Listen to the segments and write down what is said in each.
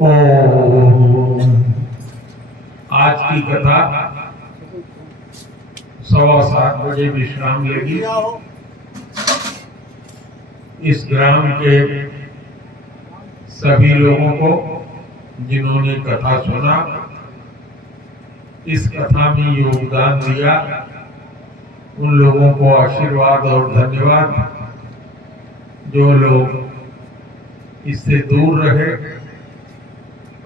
ओम। आज की कथा 7:15 बजे विश्राम लेगी। इस ग्राम के सभी लोगों को जिन्होंने कथा सुना, इस कथा में योगदान दिया, उन लोगों को आशीर्वाद और धन्यवाद। जो लोग इससे दूर रहे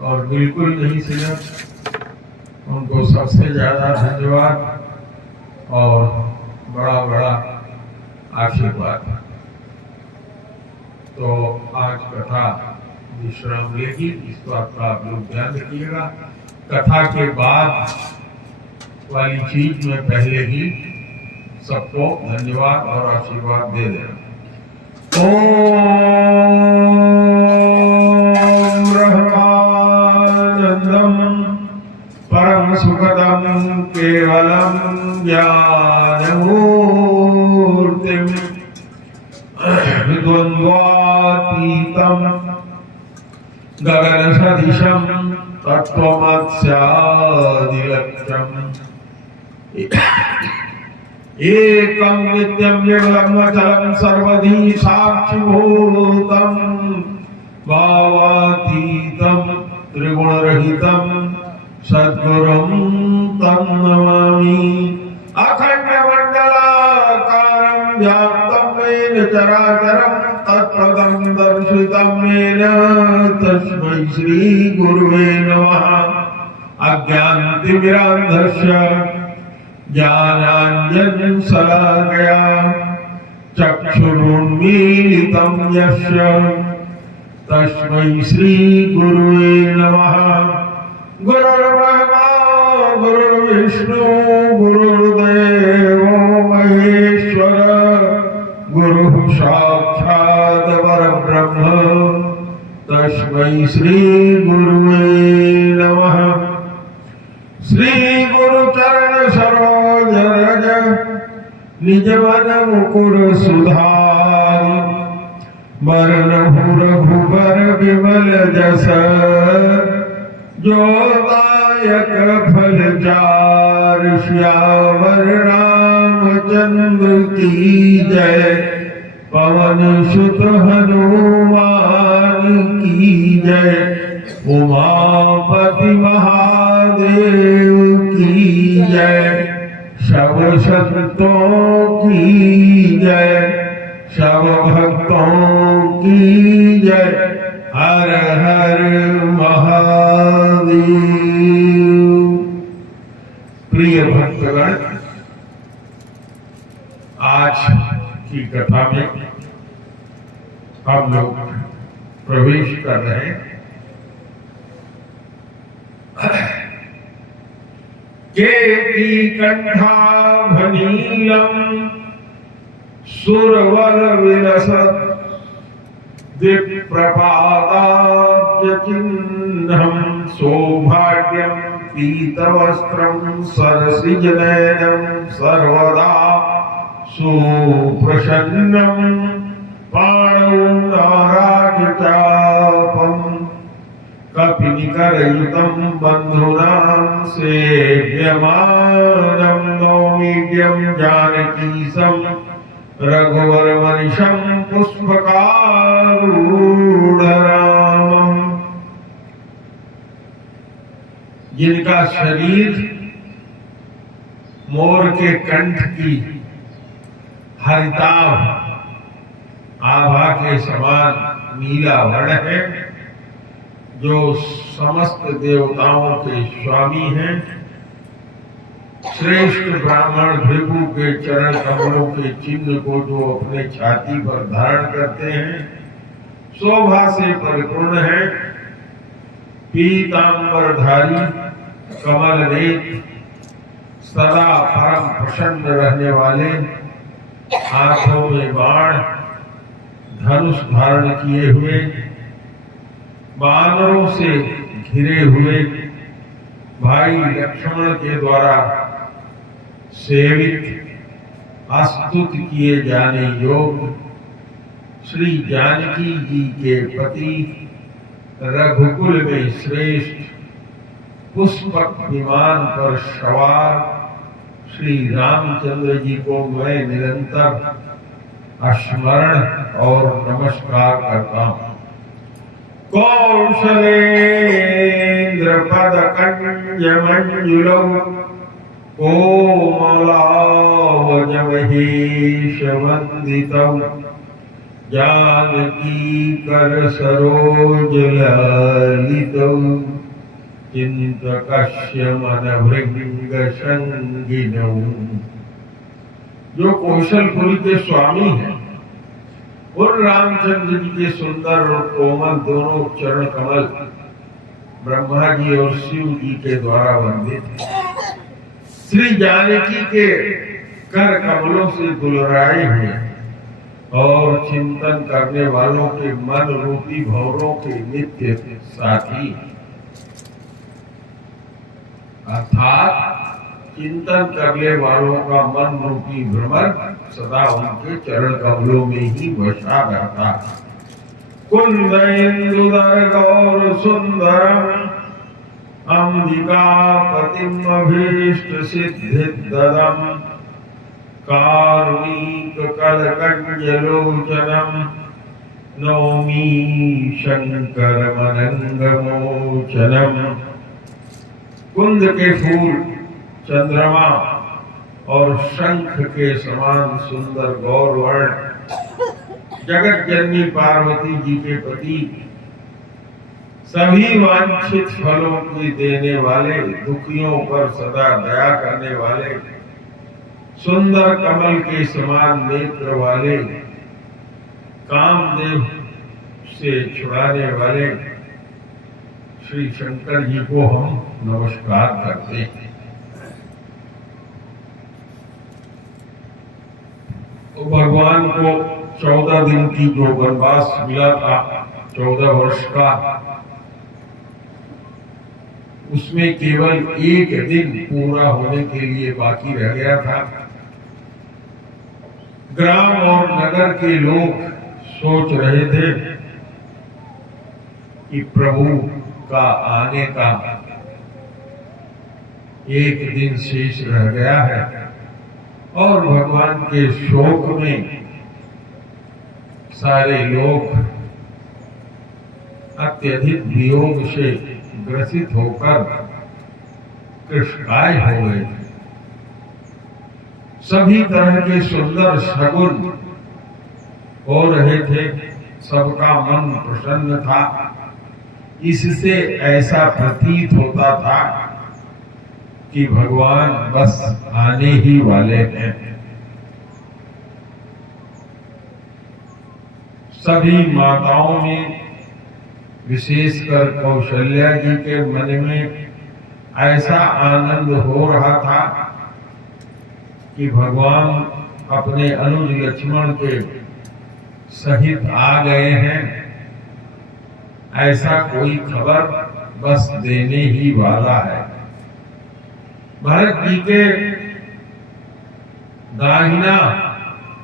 और बिल्कुल नहीं सुने, उनको सबसे ज्यादा धन्यवाद और बड़ा बड़ा आशीर्वाद। तो आज कथा विश्राम लेगी, इस बात का आप लोग ध्यान रखिएगा। कथा के बाद वाली चीज में पहले ही सबको धन्यवाद और आशीर्वाद दे देना। ओम ब्रह्मानंदम परम सुखदम केवलम ज्ञानमूर्तिम द्वंद्वातीतम गगन सदृशम तत्त्वमस्यादिलक्ष्यम् एकं नित्यं निर्लम्बचलं सर्वधी साक्षिभूतं भावातीतं त्रिगुणरहितं सद्गुरुं तं नमामि। अखण्डमण्डलाकारं व्याप्तं येन चराचरं तत्पदं दर्शितं येन तस्मै श्रीगुरुवे नमः। अज्ञानतिमिरान्धस्य ज्ञानाञ्जनशलाकया चक्षुरुन्मीलितं यस्य तस्मै श्रीगुरुवे नमः। गुरुर्ब्रह्मा गुरुर्विष्णु गुरुर्देवो महेश्वर गुरुः साक्षात् परब्रह्म तस्मै श्रीगुरुवे नमः। श्री गुरु चरण सरोज रज निज मन मुकुर सुधारि बरन रघुबर विमल जस जो दायक फल चार श्यावर रामचंद्र की जय। पवन सुत हनुमान की जय। उमापति महादेव की जय। सब संतों की जय, सब भक्तों की जय। हर हर महादेव। प्रिय भक्तगण, आज की कथा में हम लोग प्रवेश कर रहे हैं। केती कंठाभनीलम सुरवल विलसत् दिप्रपादाब्जचिह्नं सौभाग्यं पीतवस्त्रं सरसिजनयनं सर्वदा सुप्रसन्नं पाणौ नाराजचापम् कपिनिकरयुतं बन्धूनां सेव्यमानं नौमीड्यं जानकीशं रघुवरमनिशं पुष्पकारूढरामम्। जिनका शरीर मोर के कंठ की हरिताभ आभा के समान नीला वर्ण है, जो समस्त देवताओं के स्वामी हैं, श्रेष्ठ ब्राह्मण भृगु के चरण कमलों के चिन्ह को जो अपने छाती पर धारण करते हैं, शोभा से परिपूर्ण है। पीतांबरधारी कमल नेत्र, सदा परम प्रसन्न रहने वाले, हाथों में बाण धनुष धारण किए हुए, वानरों से घिरे हुए, भाई लक्ष्मण के द्वारा सेवित, स्तुत किए जाने योग्य श्री जानकी जी के पति रघुकुल में श्रेष्ठ पुष्पक विमान पर सवार श्री रामचंद्र जी को मैं निरंतर स्मरण और नमस्कार करता हूँ। कौशलेन्द्र पद कंज मंजुलौ कोमलावज महेश वंदितौ जानकी कर सरोज ललितौ चिंतकस्य मन भृंग संगिनौ। जो कौशलपुरी के स्वामी हैं उन रामचंद्र जी के सुंदर और कोमल दोनों चरण कमल ब्रह्मा जी और शिव जी के द्वारा वंदित हैं। श्री जानकी के कर कमलों से दुलराए हुए और चिंतन करने वालों के मन रूपी भंवरों के नित्य साथी, अर्थात चिंतन करने वालों का मन रूपी भ्रमर सदा उनके चरण कमलों में ही बसा रहता है। कुंदेन्दुदर गौर सुंदरम अंबिकापतिम अभीष्ट सिद्धिदम कारुणिक कलकंज लोचनम नौमी शंकर मनंग मोचनम। कुंद के फूल, चंद्रमा और शंख के समान सुंदर गौरवर्ण जगत जननी पार्वती जी के पति, सभी वांछित फलों की देने वाले, दुखियों पर सदा दया करने वाले, सुंदर कमल के समान नेत्र वाले, कामदेव से छुड़ाने वाले श्री शंकर जी को हम नमस्कार करते हैं। तो भगवान को 14 दिन की जो वनवास मिला था, 14 वर्ष का, उसमें केवल एक दिन पूरा होने के लिए बाकी रह गया था। ग्राम और नगर के लोग सोच रहे थे कि प्रभु का आने का एक दिन शेष रह गया है और भगवान के शोक में सारे लोग अत्यधिक वियोग से ग्रसित होकर कृशकाय हो गए थे। सभी तरह के सुंदर शगुन हो रहे थे, सबका मन प्रसन्न था। इससे ऐसा प्रतीत होता था कि भगवान बस आने ही वाले हैं। सभी माताओं में, विशेषकर कौशल्या जी के मन में ऐसा आनंद हो रहा था कि भगवान अपने अनुज लक्ष्मण के सहित आ गए हैं, ऐसा कोई खबर बस देने ही वाला है। भरत जी के दाहिना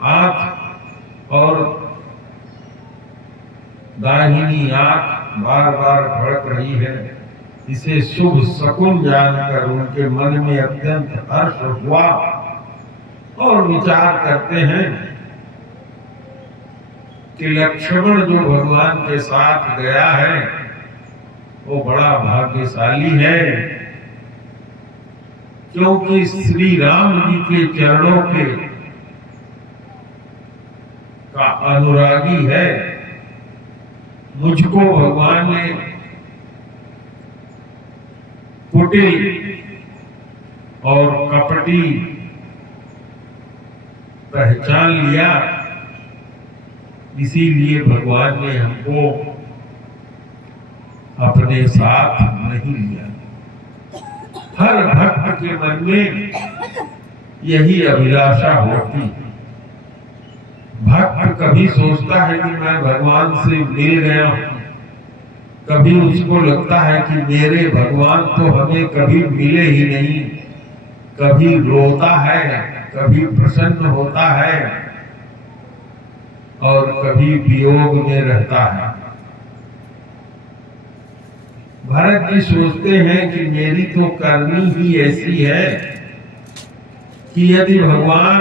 आंख और दाहिनी आंख बार बार भड़क रही है। इसे शुभ शकुन जानकर उनके मन में अत्यंत हर्ष हुआ और विचार करते हैं कि लक्ष्मण जो भगवान के साथ गया है वो बड़ा भाग्यशाली है, क्योंकि श्री राम जी के चरणों के का अनुरागी है। मुझको भगवान ने कुटिल और कपटी पहचान लिया, इसीलिए भगवान ने हमको अपने साथ नहीं लिया। हर भक्त के मन में यही अभिलाषा होती है। भक्त कभी सोचता है कि मैं भगवान से मिल गया हूं, कभी उसको लगता है कि मेरे भगवान तो हमें कभी मिले ही नहीं। कभी रोता है, कभी प्रसन्न होता है और कभी वियोग में रहता है। भरत जी सोचते हैं कि मेरी तो करनी ही ऐसी है कि यदि भगवान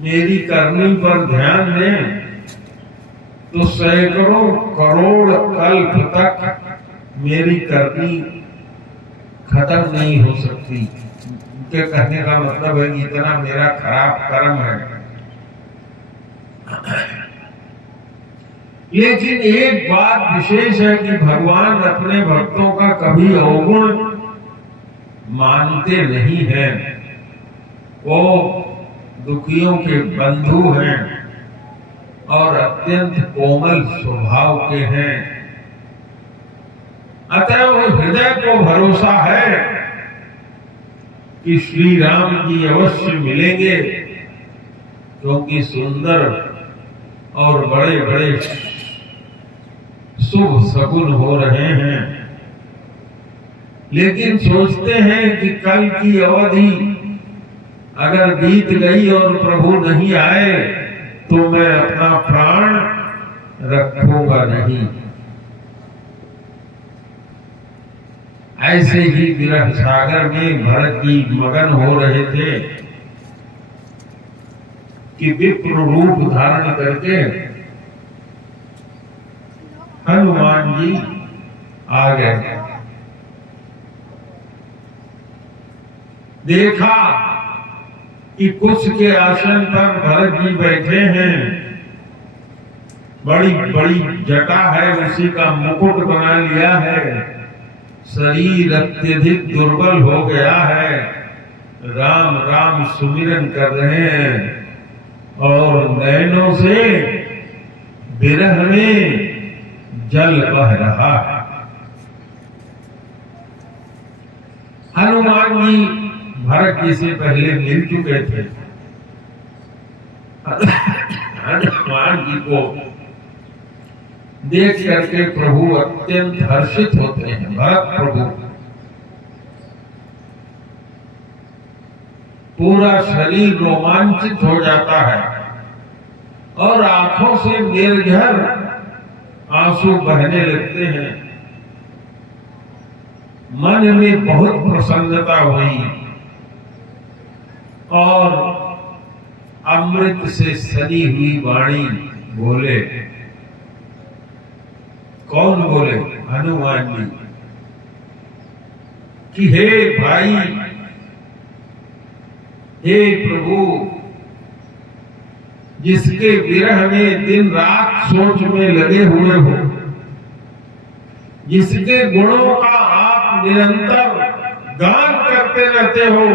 मेरी करनी पर ध्यान दें तो सैकड़ों करोड़ कल्प तक मेरी करनी खत्म नहीं हो सकती। उनके कहने का मतलब है कि इतना मेरा खराब कर्म है। लेकिन एक बात विशेष है कि भगवान अपने भक्तों का कभी अवगुण मानते नहीं हैं। वो दुखियों के बंधु हैं और अत्यंत कोमल स्वभाव के हैं। अतः हृदय को भरोसा है कि श्री राम जी अवश्य मिलेंगे, क्योंकि सुंदर और बड़े बड़े शुभ शकुन हो रहे हैं। लेकिन सोचते हैं कि कल की अवधि अगर बीत गई और प्रभु नहीं आए तो मैं अपना प्राण रखूंगा नहीं। ऐसे ही विरह सागर में भरत जी मगन हो रहे थे कि विप्र रूप धारण करके हनुमान जी आ गए। देखा कि कुछ के आसन पर भरत जी बैठे हैं, बड़ी बड़ी जटा है, उसी का मुकुट बना लिया है, शरीर अत्यधिक दुर्बल हो गया है, राम राम सुमिरन कर रहे हैं और नैनों से विरह में जल बह रहा है। हनुमान जी भरत जी से पहले मिल चुके थे। हनुमान जी को देख करके प्रभु अत्यंत हर्षित होते हैं। भरत प्रभु पूरा शरीर रोमांचित हो जाता है और आंखों से निर्झर आंसू बहने लगते हैं। मन में बहुत प्रसन्नता हुई और अमृत से सनी हुई वाणी बोले। कौन बोले? हनुमान जी कि हे भाई, हे प्रभु, जिसके विरह में दिन रात सोच में लगे हुए हो, जिसके गुणों का आप निरंतर गान करते रहते हो,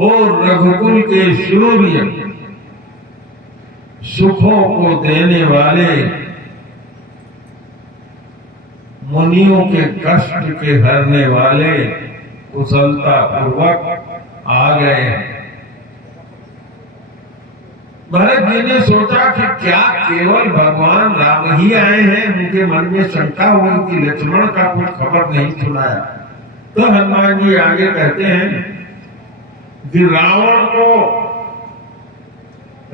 और रघुकुल के सूर्य, सुखों को देने वाले, मुनियों के कष्ट के हरने वाले कुशलता पूर्वक आ गए। भरत जी ने सोचा कि क्या केवल भगवान राम ही आए हैं। उनके मन में शंका हुई कि लक्ष्मण का कुछ खबर नहीं सुनाया। तो हनुमान जी आगे कहते हैं कि रावण को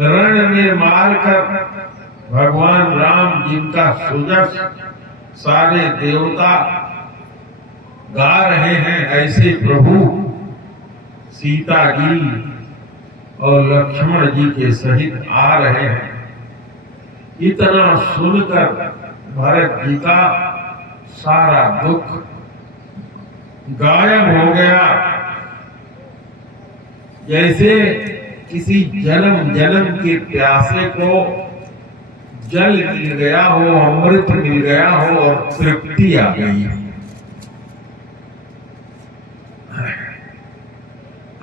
रण में मारकर भगवान राम, जिनका सुजस सारे देवता गा रहे हैं, ऐसे प्रभु सीता जी और लक्ष्मण जी के सहित आ रहे हैं। इतना सुनकर भरत जी का सारा दुख गायब हो गया। जैसे किसी जन्म जन्म के प्यासे को जल मिल गया हो, अमृत मिल गया हो और तृप्ति आ गई।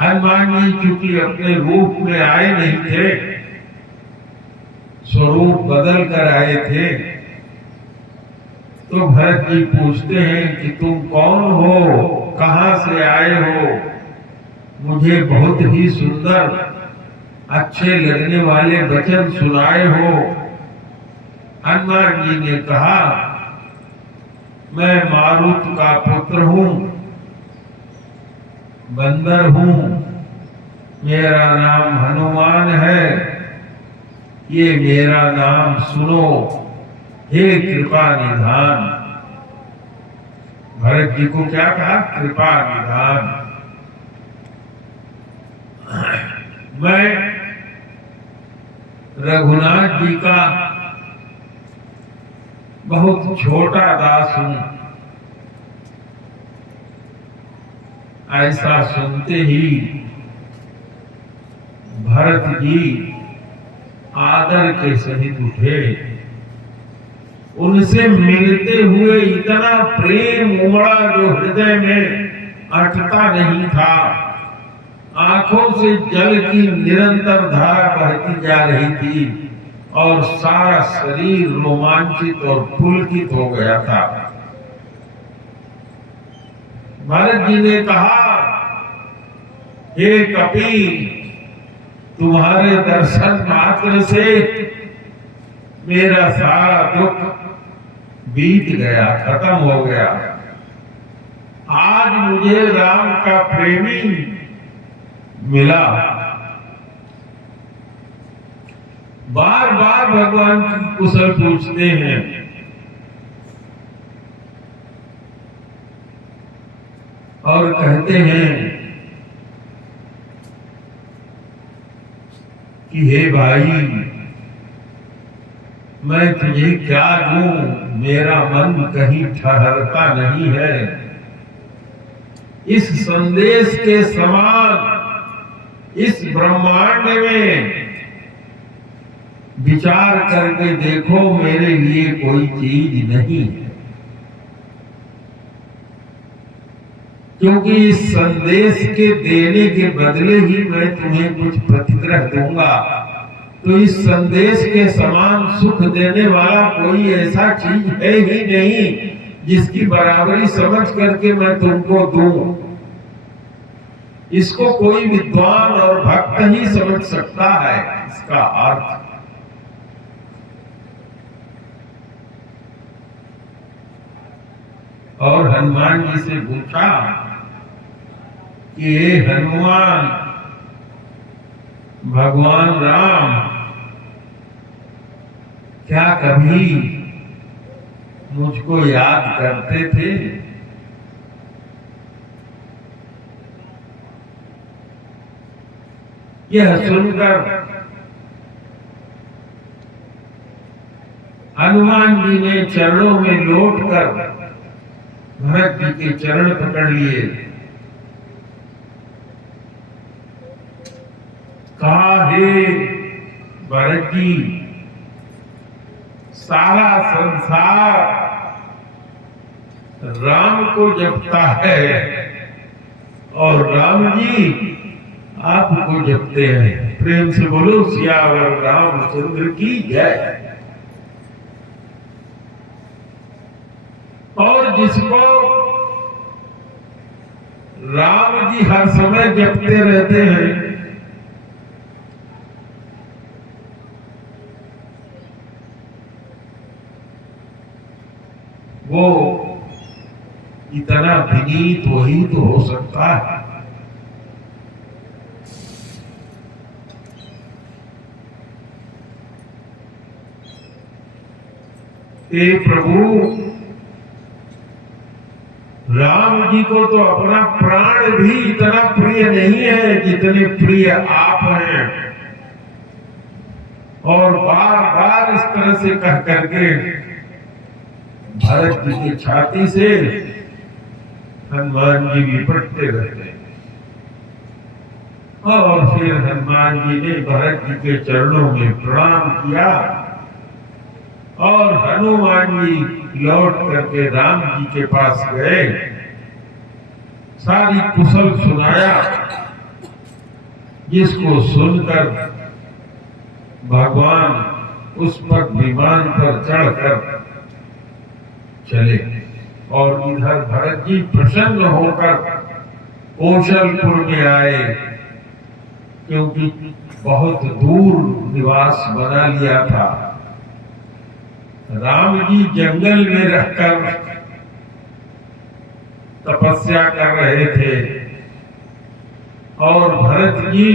हनुमान जी चूंकि अपने रूप में आए नहीं थे, स्वरूप बदल कर आए थे, तो भरत जी पूछते हैं कि तुम कौन हो, कहां से आए हो? मुझे बहुत ही सुंदर अच्छे लगने वाले वचन सुनाए हो। हनुमान जी ने कहा, मैं मारुत का पुत्र हूं, बंदर हूं, मेरा नाम हनुमान है, ये मेरा नाम सुनो। हे कृपा निधान। भरत जी को क्या कहा? कृपा निधान। मैं रघुनाथ जी का बहुत छोटा दास हूं। ऐसा सुनते ही भरत जी आदर के सहित उठे। उनसे मिलते हुए इतना प्रेम उमड़ा जो हृदय में अटता नहीं था। आंखों से जल की निरंतर धारा बहती जा रही थी और सारा शरीर रोमांचित और पुलकित हो गया था। भरत जी ने कहा, हे कपि, तुम्हारे दर्शन मात्र से मेरा सारा दुख बीत गया, खत्म हो गया। आज मुझे राम का प्रेमी मिला। बार बार भगवान की कुशल पूछते हैं। और कहते हैं कि हे भाई, मैं तुझे क्या दूं, मेरा मन कहीं ठहरता नहीं है। इस संदेश के समान इस ब्रह्मांड में विचार करके देखो, मेरे लिए कोई चीज नहीं है। क्योंकि इस संदेश के देने के बदले ही मैं तुम्हें कुछ प्रतिग्रह दूंगा। तो इस संदेश के समान सुख देने वाला कोई ऐसा चीज है ही नहीं जिसकी बराबरी समझ करके मैं तुमको दूं। इसको कोई विद्वान और भक्त ही समझ सकता है इसका अर्थ। और हनुमान जी से पूछा कि हे हनुमान, भगवान राम क्या कभी मुझको याद करते थे? यह सुनकर हनुमान जी ने चरणों में लौटकर भरत जी के चरण पकड़ लिए। कहा, हे भरत जी, सारा संसार राम को जपता है और राम जी आपको जपते हैं। प्रेम से बोलो सियावर रामचंद्र की जय। और जिसको राम जी हर समय जपते रहते हैं, वो इतना विनीत वही तो हो सकता है। हे प्रभु, राम जी को तो अपना प्राण भी इतना प्रिय नहीं है जितने प्रिय आप हैं। और बार बार इस तरह से कह करके भरत जी की छाती से हनुमान जी लिपटते रहते हैं। और फिर हनुमान जी ने भरत जी के चरणों में प्रणाम किया और हनुमान जी लौट करके राम जी के पास गए, सारी कुशल सुनाया, जिसको सुनकर भगवान उस पर विमान पर चढ़कर चले। और इधर भरत जी प्रसन्न होकर कौशलपुर में आए, क्योंकि बहुत दूर निवास बना लिया था। राम जी जंगल में रहकर तपस्या कर रहे थे और भरत जी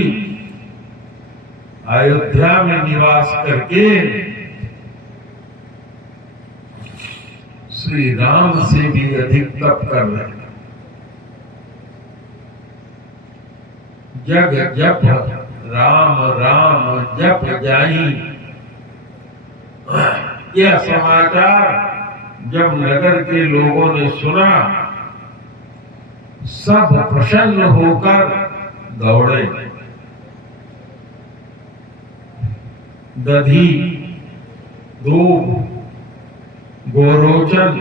अयोध्या में निवास करके श्री राम से भी अधिक तप कर रहे हैं। जग जप राम राम जप जाई। यह समाचार जब नगर के लोगों ने सुना, सब प्रसन्न होकर दौड़े। दधी, दूब, गोरोचन,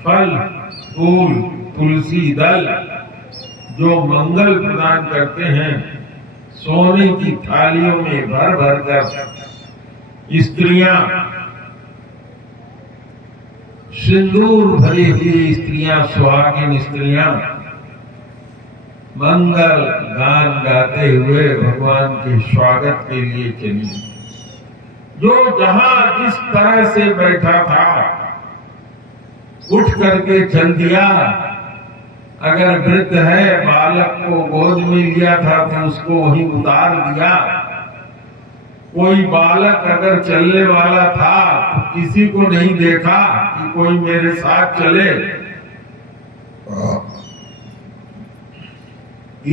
फल, फूल, तुलसी दल जो मंगल प्रदान करते हैं, सोने की थालियों में भर भर कर स्त्रियां, सिंदूर भरी हुई स्त्रियां, सुहागिन स्त्रियां मंगल गान गाते हुए भगवान के स्वागत के लिए चली। जो जहां जिस तरह से बैठा था उठ करके चल दिया। अगर वृद्ध है, बालक को गोद में लिया था तो उसको वहीं उतार दिया। कोई बालक अगर चलने वाला था तो किसी को नहीं देखा कि कोई मेरे साथ चले।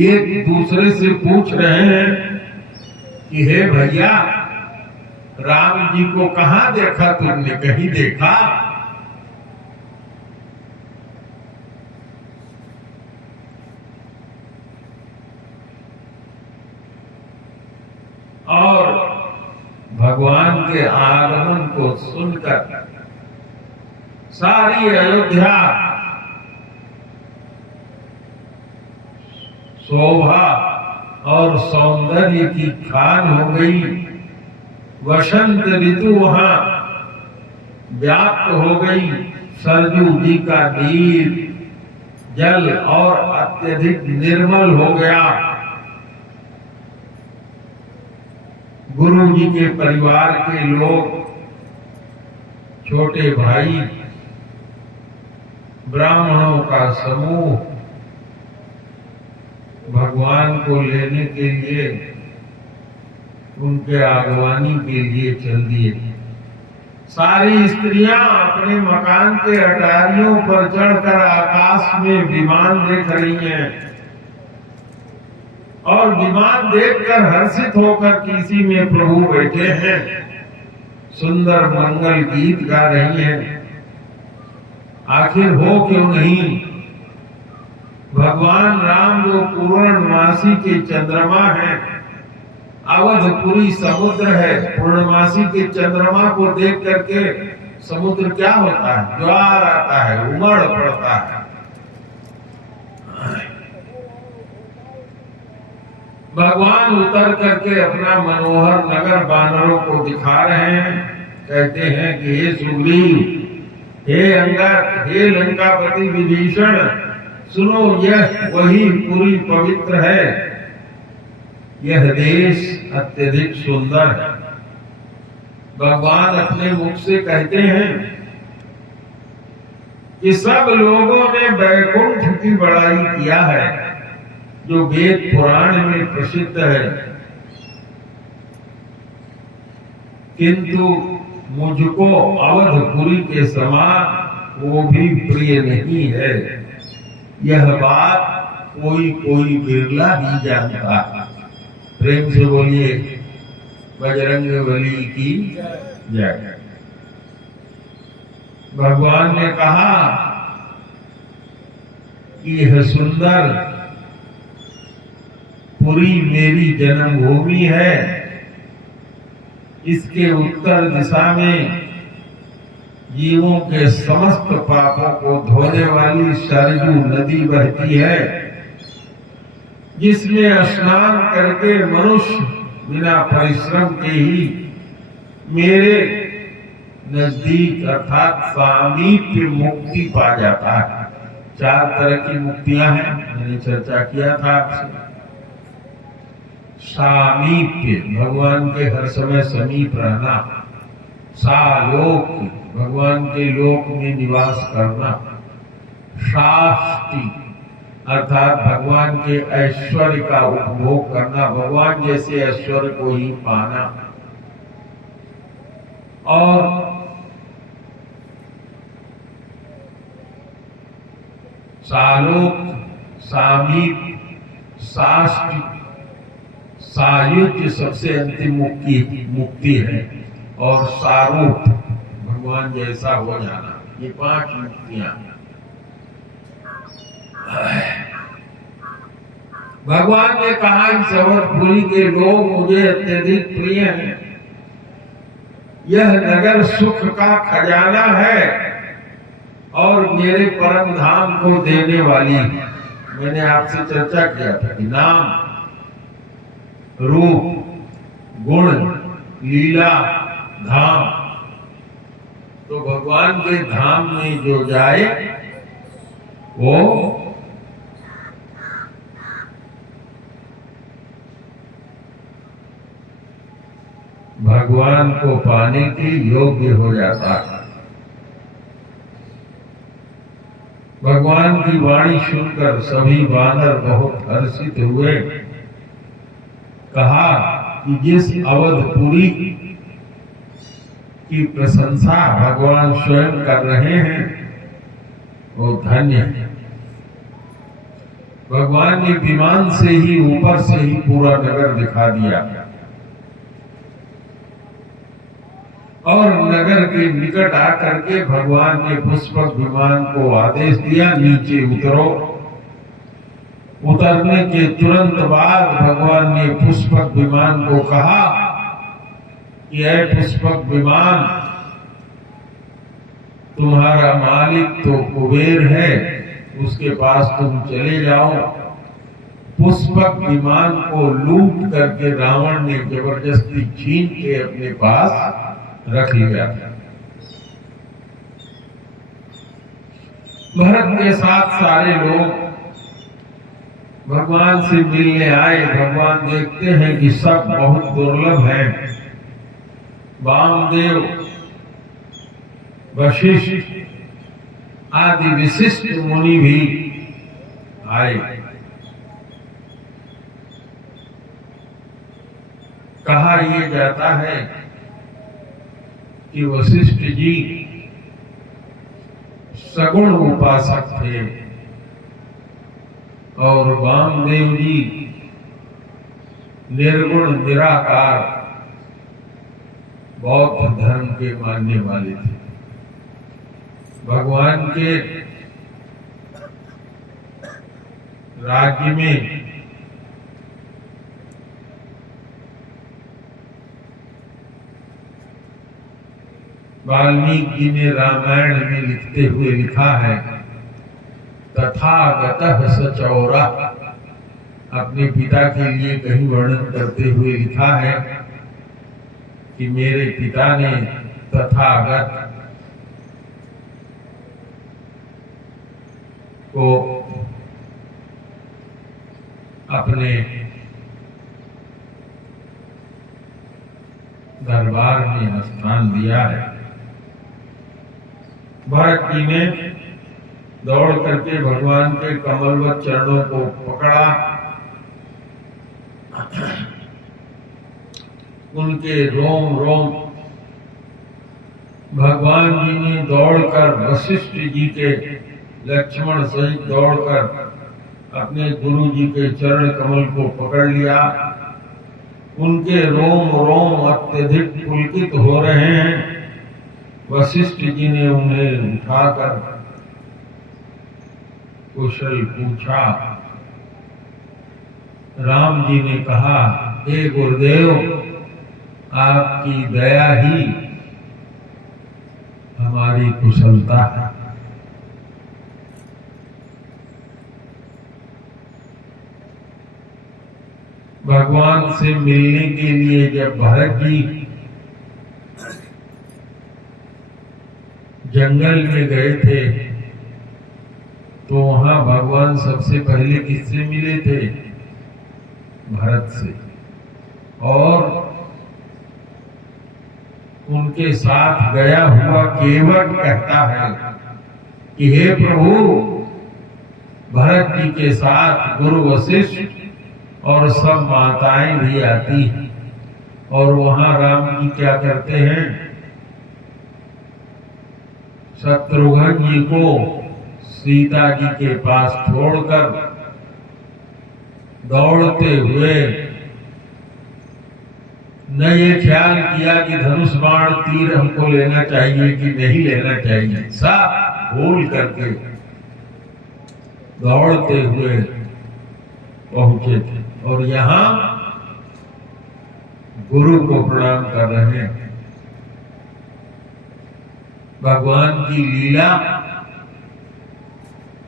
एक दूसरे से पूछ रहे हैं कि हे भैया, राम जी को कहां देखा तुमने? कहीं देखा? और भगवान के आगमन को सुनकर सारी अयोध्या शोभा और सौंदर्य की खान हो गई। वसंत ऋतु वहां व्याप्त हो गई। सरजू जी का नीर जल और अत्यधिक निर्मल हो गया। गुरु जी के परिवार के लोग, छोटे भाई, ब्राह्मणों का समूह भगवान को लेने के लिए, उनके आगवानी के लिए चल दिए। सारी स्त्रियां अपने मकान के अटारियों पर चढ़कर आकाश में विमान देख रही हैं और विमान देखकर हर्षित होकर किसी में प्रभु बैठे हैं, सुंदर मंगल गीत गा रही हैं। आखिर हो क्यों नहीं? भगवान राम जो पूर्णमासी के चंद्रमा हैं, अवधपुरी समुद्र है। पूर्णमासी के चंद्रमा को देख करके समुद्र क्या होता है? ज्वार आता है, उमड़ पड़ता है। भगवान उतर करके अपना मनोहर नगर वानरों को दिखा रहे हैं। कहते हैं कि हे सुग्रीव, हे अंगद, हे लंकापति विभीषण, सुनो, यह वही पुरी पवित्र है। यह देश अत्यधिक सुंदर है। भगवान अपने मुख से कहते हैं कि सब लोगों ने वैकुंठ की बड़ाई किया है, जो वेद पुराण में प्रसिद्ध है, किंतु मुझको अवधपुरी के समान वो भी प्रिय नहीं है। यह बात कोई कोई बिरला ही जानता है। प्रेम से बोलिए बजरंगबली की जय। भगवान ने कहा कि यह सुंदर पुरी मेरी जन्मभूमि है। इसके उत्तर दिशा में जीवों के समस्त पापों को धोने वाली सरजू नदी बहती है, जिसमें स्नान करके मनुष्य बिना परिश्रम के ही मेरे नजदीक अर्थात सामीप्य मुक्ति पा जाता है। 4 तरह की मुक्तियां हैं, मैंने चर्चा किया था आपसे। सामीप्य, भगवान के हर समय समीप रहना। सालोक, भगवान के लोक में निवास करना। शास्ति, अर्थात भगवान के ऐश्वर्य का उपभोग करना, भगवान जैसे ऐश्वर्य को ही पाना। और सालोक, सामीप, साष्ट, सायुज्य सबसे अंतिम मुक्ति है, और सारूप भगवान जैसा हो जाना। ये 5 मुक्तियां। भगवान ने कहा इस अवधपुरी के लोग मुझे अत्यधिक प्रिय हैं। यह नगर सुख का खजाना है और मेरे परम धाम को देने वाली। मैंने आपसे चर्चा किया था कि नाम, रूप, गुण, लीला, धाम। तो भगवान के धाम में जो जाए वो भगवान को पाने के योग्य हो जाता है। भगवान की वाणी सुनकर सभी वानर बहुत हर्षित हुए। कहा कि जिस अवधपुरी की प्रशंसा भगवान स्वयं कर रहे हैं वो धन्य है। भगवान ने विमान से ही, ऊपर से ही पूरा नगर दिखा दिया और नगर के निकट आकर के भगवान ने पुष्पक विमान को आदेश दिया, नीचे उतरो। उतरने के तुरंत बाद भगवान ने पुष्पक विमान को कहा कि ऐ पुष्पक विमान, तुम्हारा मालिक तो कुबेर है, उसके पास तुम चले जाओ। पुष्पक विमान को लूट करके रावण ने जबरदस्ती छीन के अपने पास रख लिया। भरत के साथ सारे लोग भगवान से मिलने आए। भगवान देखते हैं कि सब बहुत दुर्लभ हैं। वामदेव, वशिष्ठ आदि विशिष्ट मुनि भी आए। कहा यह जाता है कि वशिष्ठ जी सगुण उपासक थे और वामदेव जी निर्गुण निराकार बौद्ध धर्म के मानने वाले थे। भगवान के राज्य में वाल्मीकि जी ने रामायण में लिखते हुए लिखा है, तथागतः सचौरा। अपने पिता के लिए कहीं वर्णन करते हुए लिखा है कि मेरे पिता ने तथागत को अपने दरबार में स्थान दिया है। भरत जी ने दौड़ करके भगवान के कमलवत चरणों को पकड़ा, उनके रोम रोम। भगवान जी ने दौड़कर वशिष्ठ जी के लक्ष्मण सहित दौड़कर अपने गुरु जी के चरण कमल को पकड़ लिया। उनके रोम रोम अत्यधिक पुलकित हो रहे हैं। वशिष्ठ जी ने उन्हें उठाकर कुशल पूछा। राम जी ने कहा, हे गुरुदेव, आपकी दया ही हमारी कुशलता है। भगवान से मिलने के लिए जब भरत जी जंगल में गए थे तो वहां भगवान सबसे पहले किससे मिले थे? भरत से। और उनके साथ गया हुआ केवट कहता है कि हे प्रभु, भरत जी के साथ गुरु वशिष्ठ और सब माताएं भी आती हैं। और वहां राम जी क्या करते हैं? शत्रुघ्न जी को सीता जी के पास छोड़कर दौड़ते हुए न ये ख्याल किया कि धनुष बाण तीर हमको लेना चाहिए कि नहीं लेना चाहिए, सब भूल करके दौड़ते हुए पहुंचे थे और यहाँ गुरु को प्रणाम कर रहे हैं। भगवान की लीला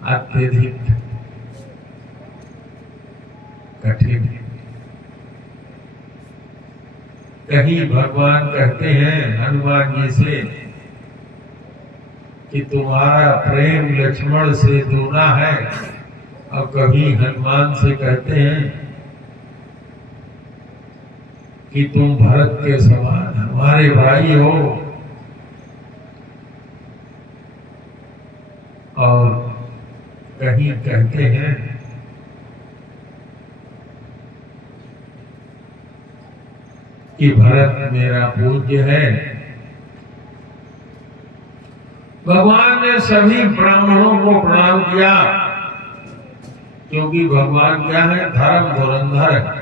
अत्यधिक कठिन है। कहीं भगवान कहते हैं हनुमान जी से कि तुम्हारा प्रेम लक्ष्मण से दूना है, और कभी हनुमान से कहते हैं कि तुम भरत के समान हमारे भाई हो, और कहीं कहते हैं कि भरत मेरा पूज्य है। भगवान ने सभी ब्राह्मणों को प्रणाम किया, क्योंकि भगवान क्या है, धर्म धुरंधर है।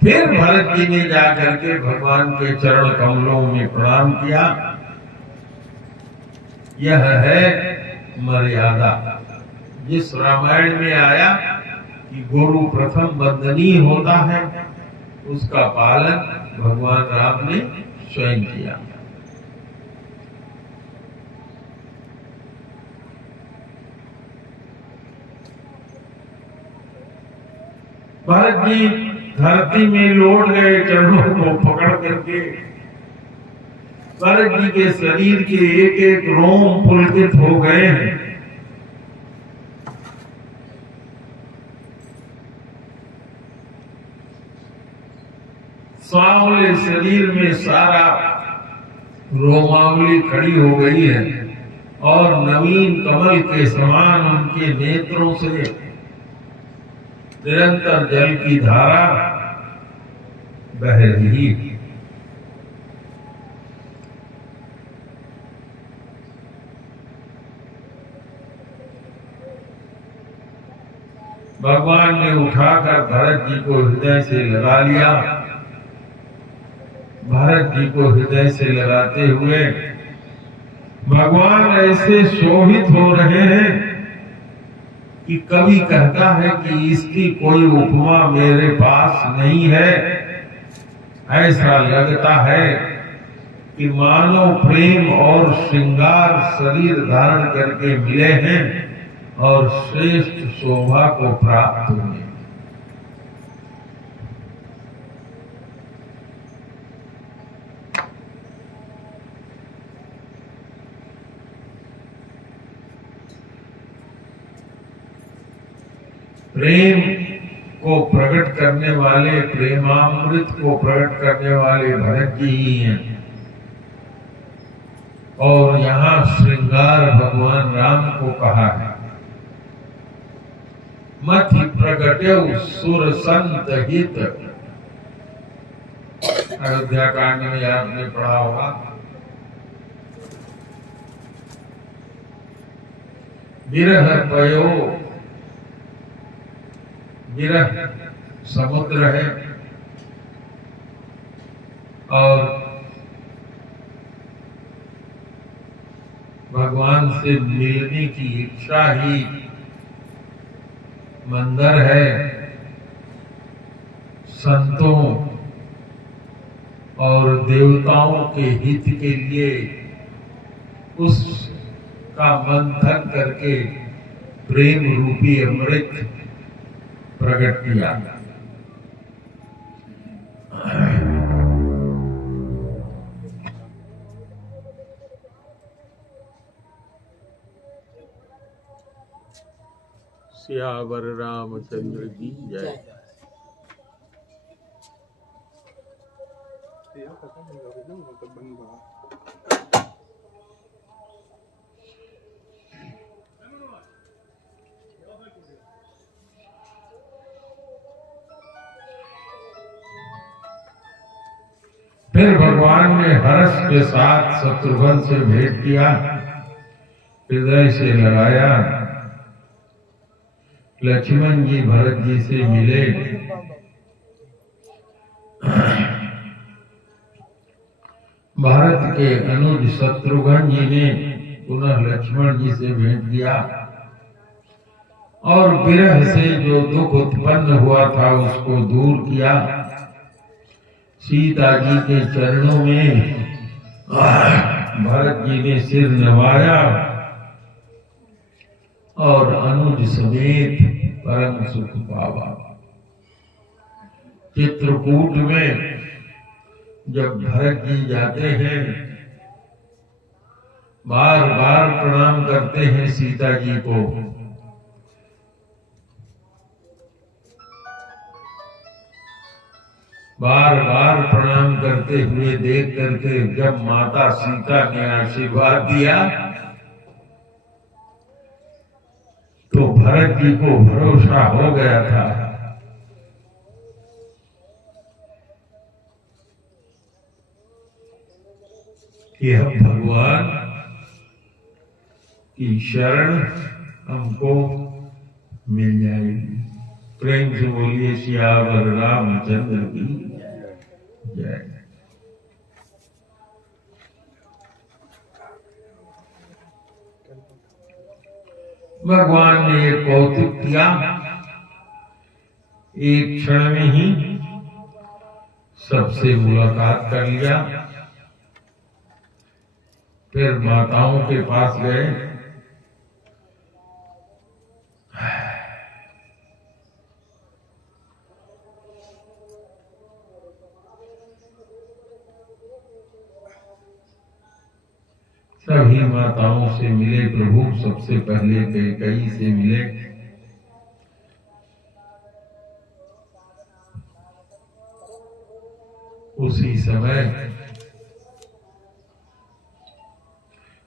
फिर भरत जी ने जाकर के भगवान के चरण कमलों में प्रणाम किया। यह है मर्यादा, जिस रामायण में आया कि गुरु प्रथम वंदनीय होता है, उसका पालन भगवान राम ने स्वयं किया। भरत जी धरती में लौट गए चरणों को पकड़ करके। भरत जी के शरीर के एक एक रोम पुलकित हो गए हैं। सांवले शरीर में सारा रोमावली खड़ी हो गई है और नवीन कमल के समान उनके नेत्रों से निरंतर जल की धारा बह रही है। भगवान ने उठाकर भरत जी को हृदय से लगा लिया। भरत जी को हृदय से लगाते हुए भगवान ऐसे शोभित हो रहे हैं कि कभी कहता है कि इसकी कोई उपमा मेरे पास नहीं है। ऐसा लगता है कि मानो प्रेम और श्रृंगार शरीर धारण करके मिले हैं और श्रेष्ठ शोभा को प्राप्त हुए। प्रेम को प्रकट करने वाले, प्रेमामृत को प्रकट करने वाले भरत जी ही हैं। और यहाँ श्रृंगार भगवान राम को कहा है। मथि प्रगट्यौ सुर संत हित। अयोध्या कांड में आपने पढ़ा होगा। विरह पयो, विरह समुद्र है और भगवान से मिलने की इच्छा ही मंदिर है। संतों और देवताओं के हित के लिए उसका मंथन करके प्रेम रूपी अमृत प्रकट किया। सियावर रामचंद्र की जय। फिर भगवान ने हर्ष के साथ शत्रुघ्न से भेंट किया हृदय से लगाया। लक्ष्मण जी भरत जी से मिले। भारत के अनुज शत्रुघ्न जी ने पुनः लक्ष्मण जी से भेंट किया और विरह से जो दुख उत्पन्न हुआ था उसको दूर किया। सीता जी के चरणों में भरत जी ने सिर नवाया और अनुज समेत परम सुख पावा। चित्रकूट में जब भरत जी जाते हैं, बार बार प्रणाम करते हैं सीता जी को। बार बार प्रणाम करते हुए देख करके जब माता सीता ने आशीर्वाद दिया तो भरत जी को भरोसा हो गया था कि हम भगवान की शरण हमको मिल जाएगी। प्रेम से बोलिए सियावर रामचंद्र की जय। भगवान ने ये कौतुक किया, एक क्षण में ही सबसे मुलाकात कर लिया। फिर माताओं के पास गए। सभी माताओं से मिले प्रभु। सबसे पहले कैकेयी से मिले। उसी समय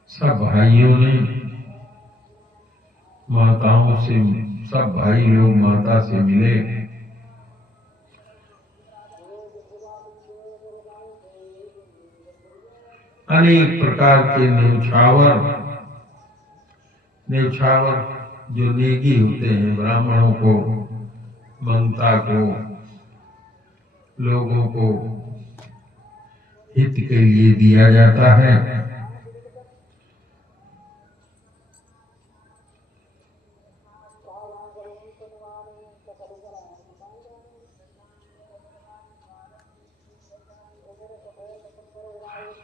सब भाइयों ने माताओं से, सब भाई लोग माता से मिले। अनेक प्रकार के न्यौछावर जो नेगी होते हैं, ब्राह्मणों को, मंगता को, लोगों को हित के लिए दिया जाता है।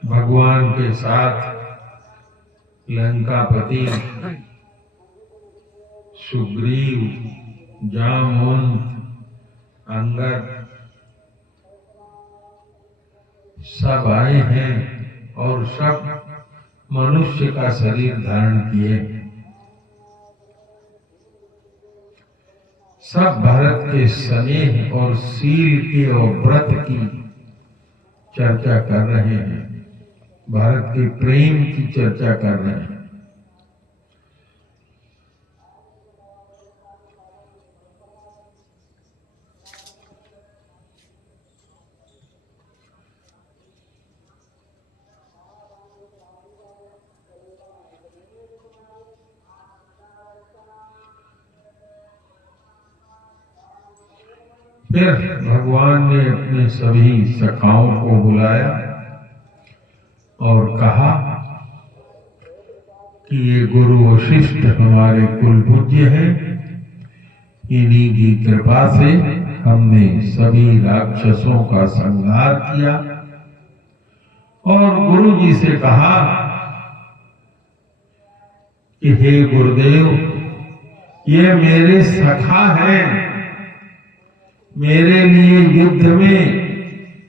भगवान के साथ लंकापति, सुग्रीव, जामवंत, अंगद सब आए हैं और सब मनुष्य का शरीर धारण किए। सब भारत के स्नेह और शील के और व्रत की चर्चा कर रहे हैं, भारत के प्रेम की चर्चा कर रहे हैं। फिर भगवान ने अपने सभी सखाओं को बुलाया और कहा कि ये गुरु वशिष्ठ हमारे कुल पूज्य हैं। इन्हीं की कृपा से हमने सभी राक्षसों का संहार किया। और गुरु जी से कहा कि हे गुरुदेव, ये मेरे सखा हैं, मेरे लिए युद्ध में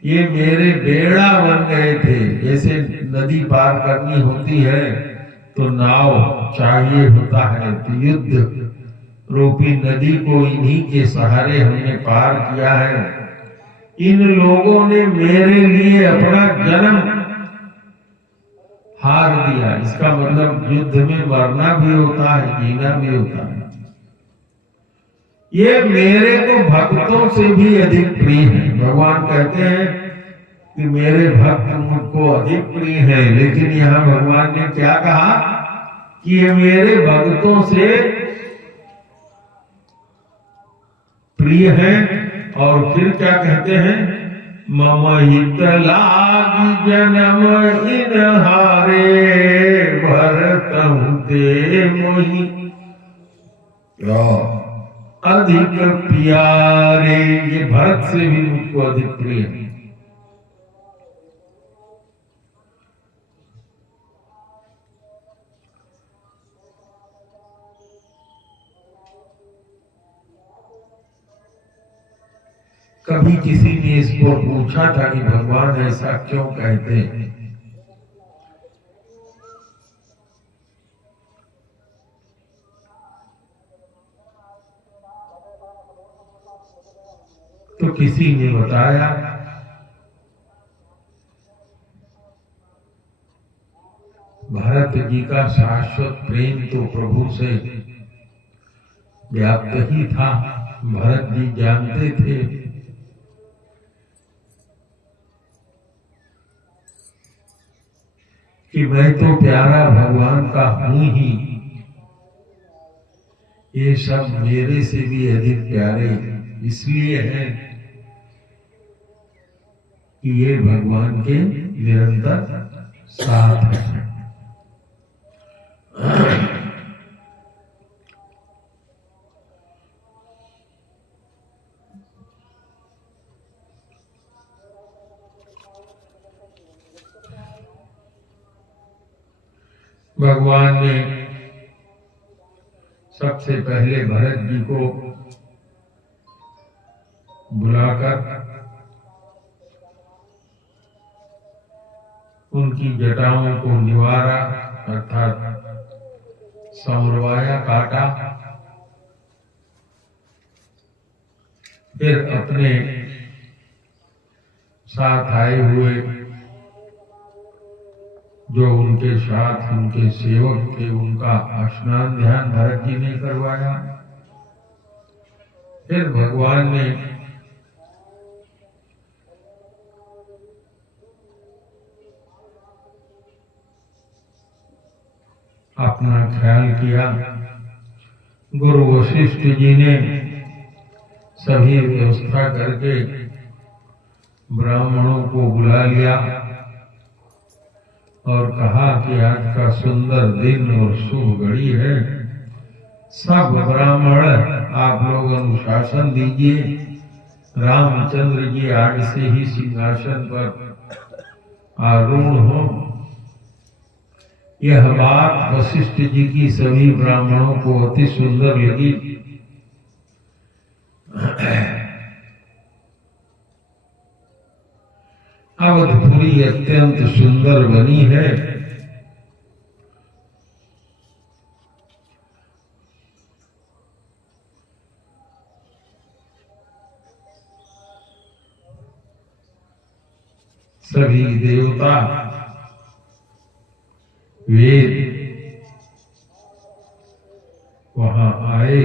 ये मेरे बेड़ा बन गए थे। जैसे नदी पार करनी होती है तो नाव चाहिए होता है, तो युद्ध रूपी नदी को इन्हीं के सहारे हमने पार किया है। इन लोगों ने मेरे लिए अपना जन्म हार दिया। इसका मतलब युद्ध में मरना भी होता है, जीना भी होता है। ये मेरे को भक्तों से भी अधिक प्रिय है। भगवान कहते हैं कि मेरे भक्त मुझको अधिक प्रिय है, लेकिन यहाँ भगवान ने क्या कहा कि ये मेरे भक्तों से प्रिय हैं। और फिर क्या कहते हैं, मम हित लाग जन्म इनहारे भरतहु ते मोहि अधिक प्यारे। ये भरत से भी मुझको अधिक प्रिय है। कभी किसी ने इसको पूछा था कि भगवान ऐसा क्यों कहते हैं, तो किसी ने बताया भरत जी का शाश्वत प्रेम तो प्रभु से व्याप्त ही था। भरत जी जानते थे कि मैं तो प्यारा भगवान का हूं ही, ये सब मेरे से भी अधिक प्यारे इसलिए हैं कि ये भगवान के निरंतर साथ हैं। भगवान ने सबसे पहले भरत जी को बुलाकर उनकी जटाओं को निवारा अर्थात संवरवाया, काटा। फिर अपने साथ आए हुए जो उनके साथ उनके सेवक थे उनका स्नान ध्यान भरत जी ने करवाया। फिर भगवान ने अपना ख्याल किया। गुरु वशिष्ठ जी ने सभी व्यवस्था करके ब्राह्मणों को बुला लिया और कहा कि आज का सुंदर दिन और शुभ घड़ी है, सब ब्राह्मण आप लोग अनुशासन दीजिए। रामचंद्र जी आज से ही सिंहासन पर आरूढ़ हो। यह बात वशिष्ठ जी की सभी ब्राह्मणों को अति सुंदर लगी। अवधपुरी अत्यंत सुंदर बनी है। सभी देवता वेद वहां आए।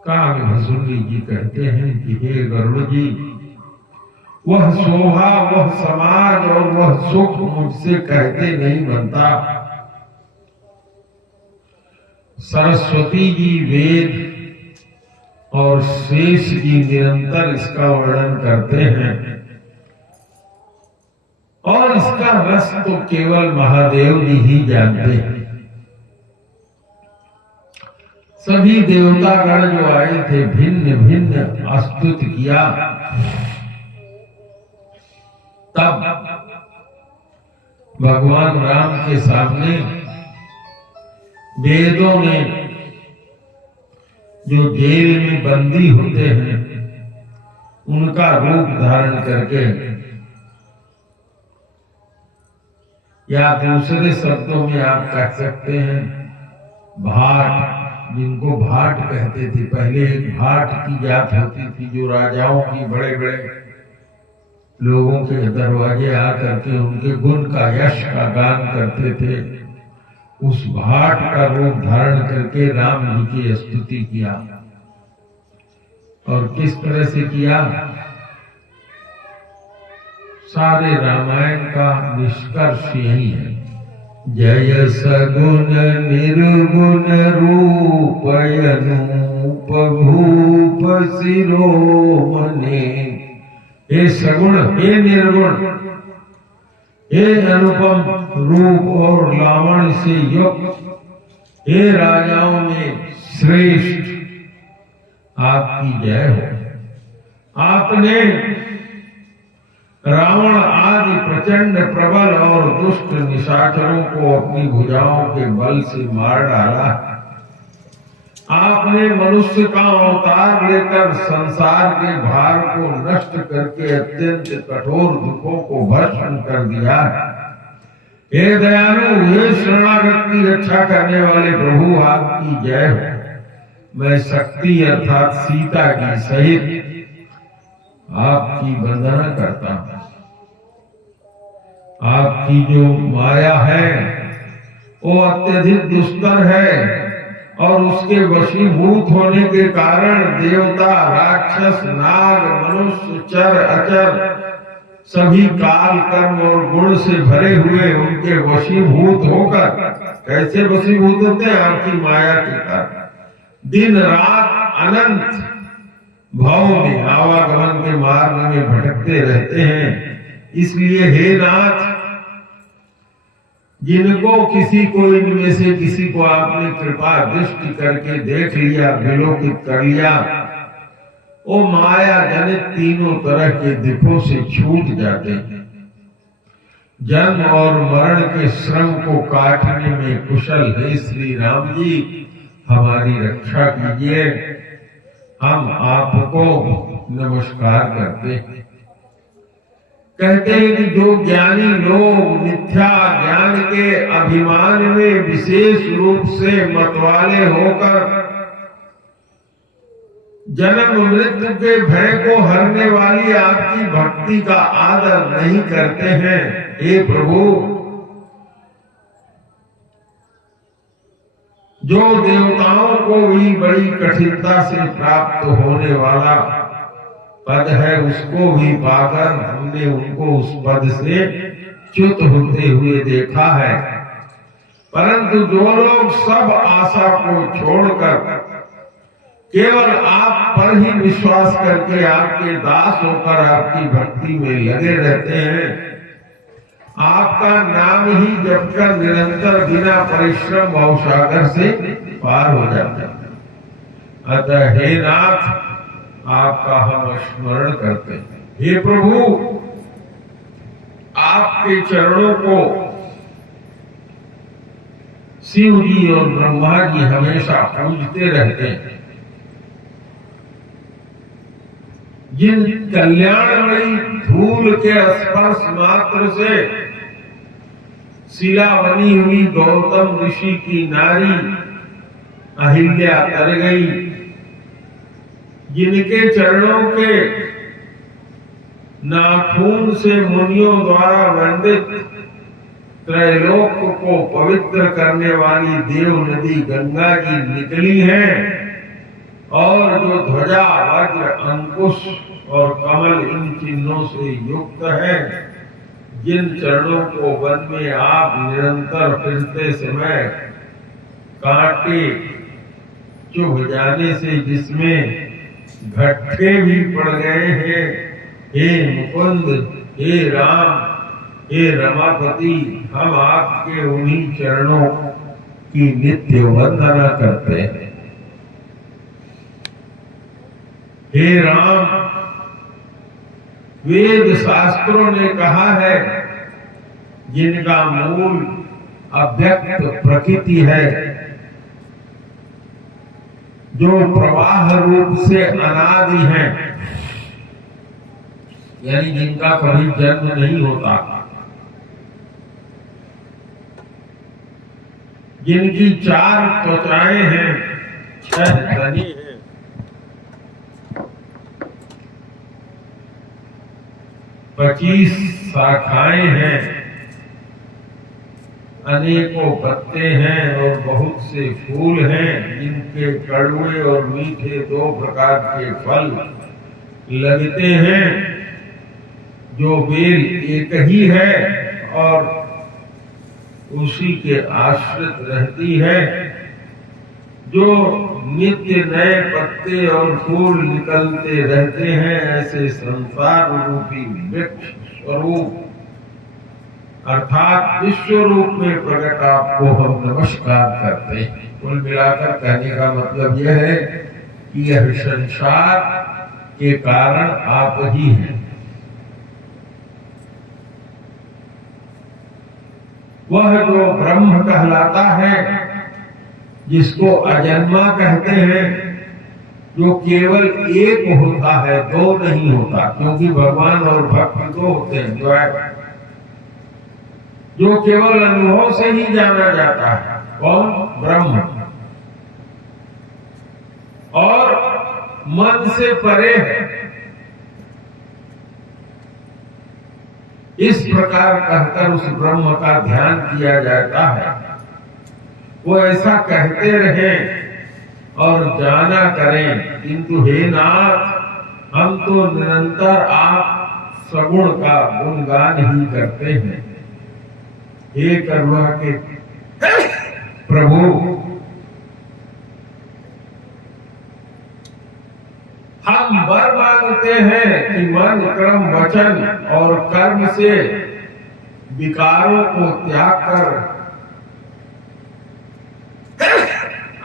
काग भसुंडी जी कहते हैं कि हे गरुड़ जी, वह शोभा, वह समाज और वह सुख मुझसे कहते नहीं बनता। सरस्वती जी वेद और शेष जी निरंतर इसका वर्णन करते हैं और इसका रस तो केवल महादेव जी ही जानते हैं। सभी देवतागण जो आए थे भिन्न भिन्न स्तुति किया। तब भगवान राम के सामने वेदों ने जो जेल में बंदी होते हैं उनका रूप धारण करके, या दूसरे शब्दों में आप कह सकते हैं भाट, जिनको भाट कहते थे। पहले एक भाट की जात होती थी जो राजाओं की बड़े बड़े लोगों के दरवाजे आकर के उनके गुण का, यश का गान करते थे। उस भाट का रूप धारण करके राम जी की स्तुति किया। और किस तरह से किया? सारे रामायण का निष्कर्ष यही है। जय सगुण निर्गुण रूप अनूप भूप शिरोमणि। हे सगुण, हे निर्गुण, हे अनुपम रूप और लावण्य से युक्त, हे राजाओं में श्रेष्ठ, आपकी जय हो। आपने रावण आदि प्रचंड प्रबल और दुष्ट निशाचरों को अपनी भुजाओं के बल से मार डाला। आपने मनुष्य का अवतार लेकर संसार के भार को नष्ट करके अत्यंत कठोर दुखों को भस्म कर दिया। हे दयालु, हे शरणागत की रक्षा करने वाले प्रभु, आपकी जय हो। मैं शक्ति अर्थात सीता की सहित आपकी वंदना करता हूं। आपकी जो माया है वो अत्यधिक दुष्कर है और उसके वशीभूत होने के कारण देवता, राक्षस, नाग, मनुष्य, चर अचर सभी काल, कर्म और गुण से भरे हुए उनके वशीभूत होकर, कैसे वशीभूत होते हैं? आपकी माया के कारण दिन रात अनंत भाव में आवागमन के मार्ग में भटकते रहते हैं। इसलिए हे नाथ, जिनको किसी को इनमें से किसी को आपने कृपा दृष्टि करके देख लिया, विलोकित कर लिया, वो माया जनित तीनों तरह के दुखों से छूट जाते हैं। जन्म और मरण के श्रम को काटने में कुशल हे श्री राम जी, हमारी रक्षा कीजिए। हम आपको नमस्कार करते हैं। कहते हैं कि जो ज्ञानी लोग मिथ्या ज्ञान के अभिमान में विशेष रूप से मतवाले होकर जन्म मृत्यु के भय को हरने वाली आपकी भक्ति का आदर नहीं करते हैं, हे प्रभु, जो देवताओं को भी बड़ी कठिनता से प्राप्त होने वाला पद है, उसको भी पाकर हमने उनको उस पद से च्युत होते हुए देखा है। परंतु जो लोग सब आशा को छोड़कर केवल आप पर ही विश्वास करके आपके दास होकर आपकी भक्ति में लगे रहते हैं, आपका नाम ही जपकर निरंतर बिना परिश्रम भवसागर से पार हो जाता है। अतः हे नाथ, आपका हम स्मरण करते हैं। हे प्रभु, आपके चरणों को शिव जी और ब्रह्मा जी हमेशा पूजते रहते हैं। जिन कल्याणमयी धूल के स्पर्श मात्र से शिला बनी हुई गौतम ऋषि की नारी अहिल्या तर गई, जिनके चरणों के नाखून से मुनियों द्वारा वंदित त्रैलोक को पवित्र करने वाली देव नदी गंगा जी निकली है, और जो ध्वजा, वज्र, अंकुश और कमल इन चिन्हों से युक्त है, जिन चरणों को वन में आप निरंतर फिरते समय कांटे चुभ जाने से जिसमें घट्टे भी पड़ गए हैं, हे मुकुंद, हे राम, हे रमापति, हम आपके उन्हीं चरणों की नित्य वंदना करते हैं। हे राम, वेद शास्त्रों ने कहा है, जिनका मूल अव्यक्त प्रकृति है, जो प्रवाह रूप से अनादि है, यानी जिनका कभी जन्म नहीं होता, जिनकी 4 त्वचाएं हैं, 6 धनी हैं, 25 शाखाएं हैं, अनेकों पत्ते हैं और बहुत से फूल हैं, जिनके कड़वे और मीठे 2 प्रकार के फल लगते हैं, जो बेल एक ही है और उसी के आश्रित रहती है, जो नित्य नए पत्ते और फूल निकलते रहते हैं, ऐसे संसार रूपी वृक्ष स्वरूप अर्थात विश्व रूप में प्रकट आपको हम नमस्कार करते हैं। कुल मिलाकर कहने का मतलब यह है कि यह संसार के कारण आप ही हैं। वह जो ब्रह्म कहलाता है, जिसको अजन्मा कहते हैं, जो केवल एक होता है, दो नहीं होता, क्योंकि भगवान और भक्त दो होते हैं। जो केवल अनुभव से ही जाना जाता है, कौन? ब्रह्म। और मन से परे है। इस प्रकार कहकर उस ब्रह्म का ध्यान किया जाता है। वो ऐसा कहते रहे और जाना करें, किंतु हे नाथ, हम तो निरंतर आप सगुण का गुणगान ही करते हैं। हे करुणा के प्रभु, हम वर मांगते हैं कि मन, क्रम, वचन और कर्म से विकारों को त्याग कर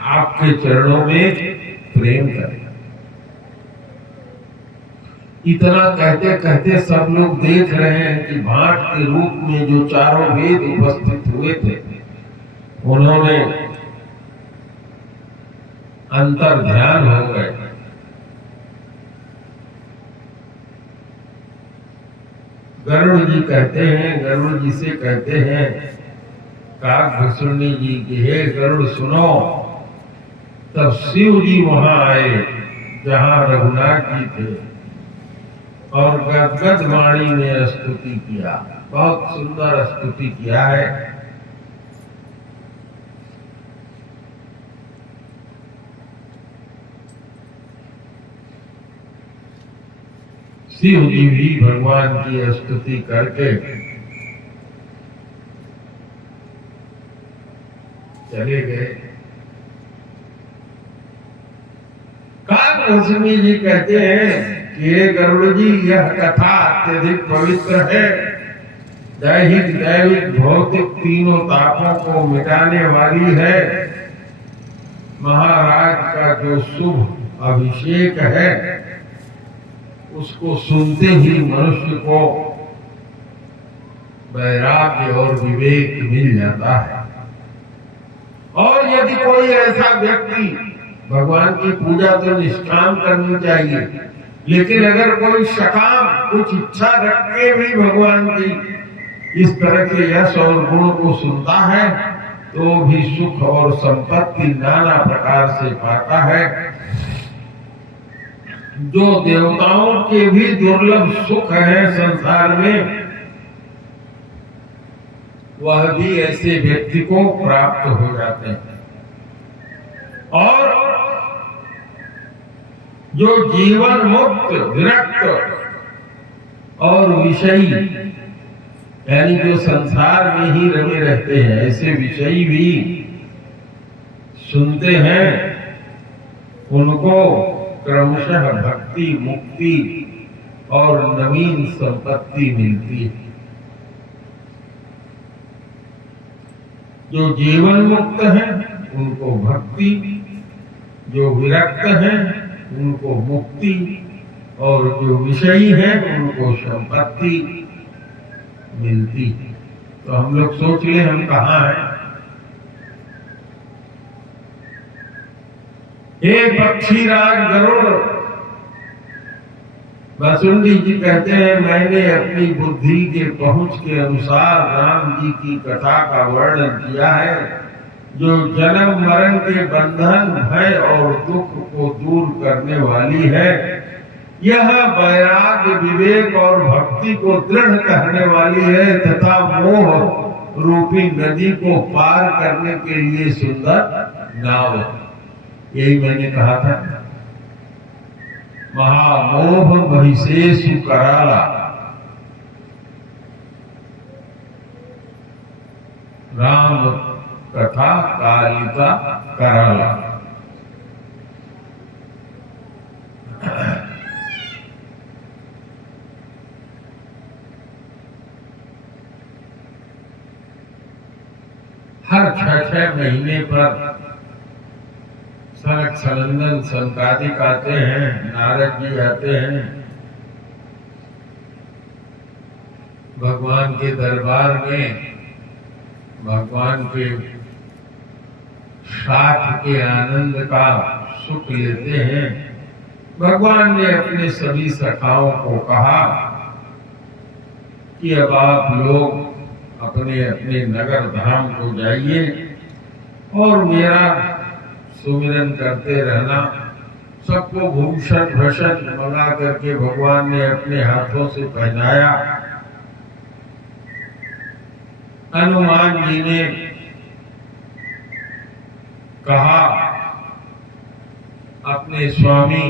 आपके चरणों में प्रेम करें। इतना कहते कहते सब लोग देख रहे हैं कि भाट के रूप में जो चारों वेद उपस्थित हुए थे, उन्होंने अंतर ध्यान हो गए। गरुड़ जी कहते हैं, गरुड़ जी से कहते हैं काकभूषणी जी की, हे गरुड़ सुनो। तब शिव जी वहां आए जहां रघुनाथ जी थे और गदगद वाणी में स्तुति किया। बहुत सुंदर स्तुति किया है। शिव जी भी भगवान की स्तुति करके चले गए। काकभूषणी जी कहते हैं कि गरुड़ जी, यह कथा अत्यधिक पवित्र है। दैहिक, दैविक, भौतिक तीनों तापों को मिटाने वाली है। महाराज का जो शुभ अभिषेक है, उसको सुनते ही मनुष्य को वैराग्य और विवेक मिल जाता है। और यदि कोई ऐसा व्यक्ति, भगवान की पूजा तो निष्काम करनी चाहिए, लेकिन अगर कोई सकाम कुछ इच्छा रख के भी भगवान की इस तरह के यश और गुण को सुनता है, तो भी सुख और संपत्ति नाना प्रकार से पाता है। जो देवताओं के भी दुर्लभ सुख है संसार में, वह भी ऐसे व्यक्ति को प्राप्त हो जाते हैं। और जो जीवन मुक्त, विरक्त और विषयी, यानी जो संसार में ही रमे रहते हैं, ऐसे विषयी भी सुनते हैं, उनको क्रमशः भक्ति, मुक्ति और नवीन संपत्ति मिलती है। जो जीवन मुक्त है उनको भक्ति, जो विरक्त है उनको मुक्ति, और जो विषयी है उनको संपत्ति मिलती। तो हम लोग सोच ले हम कहाँ हैं। हे पक्षीराज गरुड़, बासुंडी जी कहते हैं, मैंने अपनी बुद्धि के पहुंच के अनुसार राम जी की कथा का वर्णन किया है, जो जन्म मरण के बंधन, भय और दुख को दूर करने वाली है। यह वैराग्य, विवेक और भक्ति को दृढ़ करने वाली है तथा मोह रूपी नदी को पार करने के लिए सुंदर नाव। यही मैंने कहा था, महामोह महिषेषु कराला, कथा कालिका कराला। हर 6-6 महीने पर सनक सनंदन संकादिक आते हैं, नारद जी आते हैं, भगवान के दरबार में भगवान के साथ के आनंद का सुख लेते हैं। भगवान ने अपने सभी सखाओं को कहा कि अब आप लोग अपने अपने नगर धाम को जाइए और मेरा सुमिरन करते रहना। सबको भूषण भूषण मंगा करके भगवान ने अपने हाथों से पहनाया। हनुमान जी ने कहा अपने स्वामी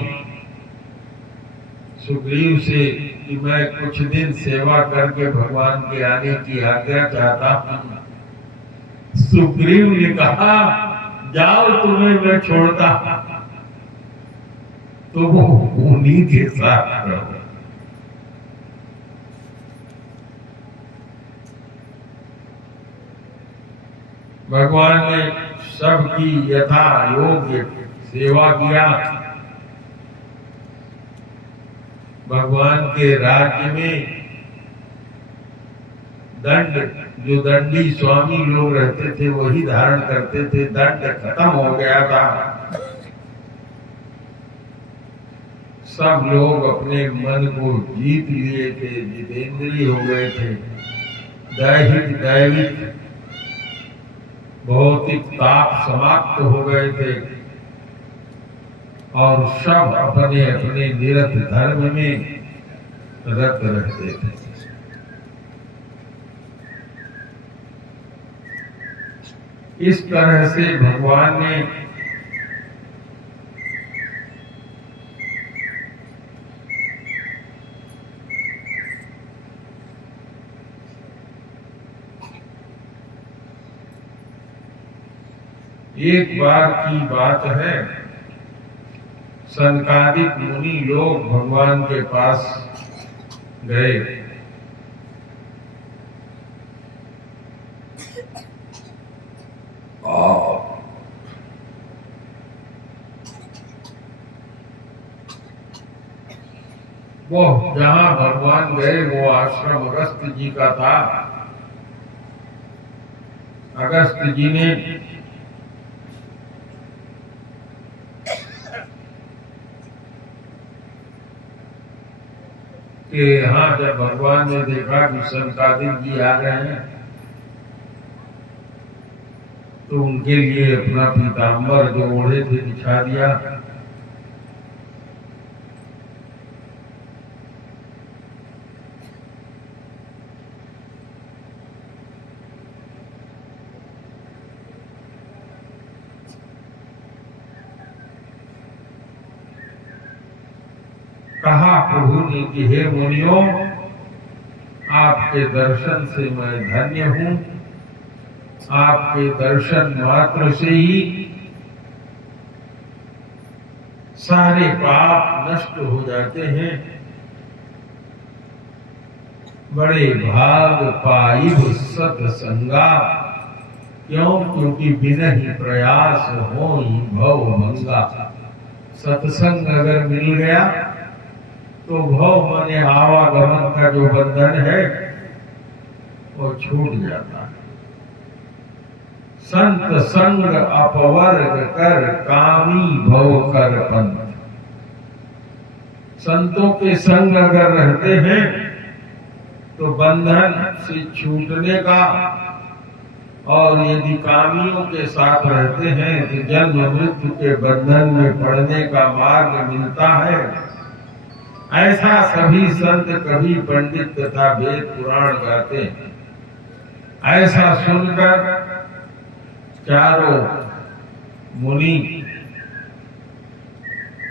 सुग्रीव से कि मैं कुछ दिन सेवा करके भगवान के आने की आज्ञा चाहता हूं। सुग्रीव ने कहा जाओ, तुम्हें मैं छोड़ता, तो वो उन्हीं के साथ रहो। भगवान ने सबकी यथा योग्य सेवा किया। भगवान के राज्य में दंड, जो दंडी स्वामी लोग रहते थे वही धारण करते थे। दंड खत्म हो गया था। सब लोग अपने मन को जीत लिए थे, जितेंद्रिय हो गए थे। दैहिक दैविक भौतिक ताप समाप्त हो गए थे और सब अपने अपने निरत धर्म में रत रहते थे। इस तरह से भगवान ने एक बार की बात है, सनकादिक मुनि लोग भगवान के पास गए। वो जहां भगवान गए वो आश्रम अगस्त जी का था। अगस्त जी ने कि यहाँ जब भगवान ने देखा कि सनकादिक जी आ रहे हैं तो उनके लिए अपना पीताम्बर जो ओढ़े थे बिछा दिया। कहा प्रभु ने कि हे मुनियों, आपके दर्शन से मैं धन्य हूं। आपके दर्शन मात्र से ही सारे पाप नष्ट हो जाते हैं। बड़े भाग पाइब सत्संगा, क्यों? क्योंकि बिना ही प्रयास हो ही भव भंगा। सत्संग अगर मिल गया तो भव माने आवागमन का जो बंधन है वो छूट जाता है। संत संग अपवर्ग कर कामी भव कर पंथ। संतों के संग अगर रहते हैं तो बंधन से छूटने का, और यदि कामियों के साथ रहते हैं तो जन्म मृत्यु के बंधन में पड़ने का मार्ग मिलता है। ऐसा सभी संत कवि पंडित तथा वेद पुराण गाते हैं। ऐसा सुनकर चारों मुनि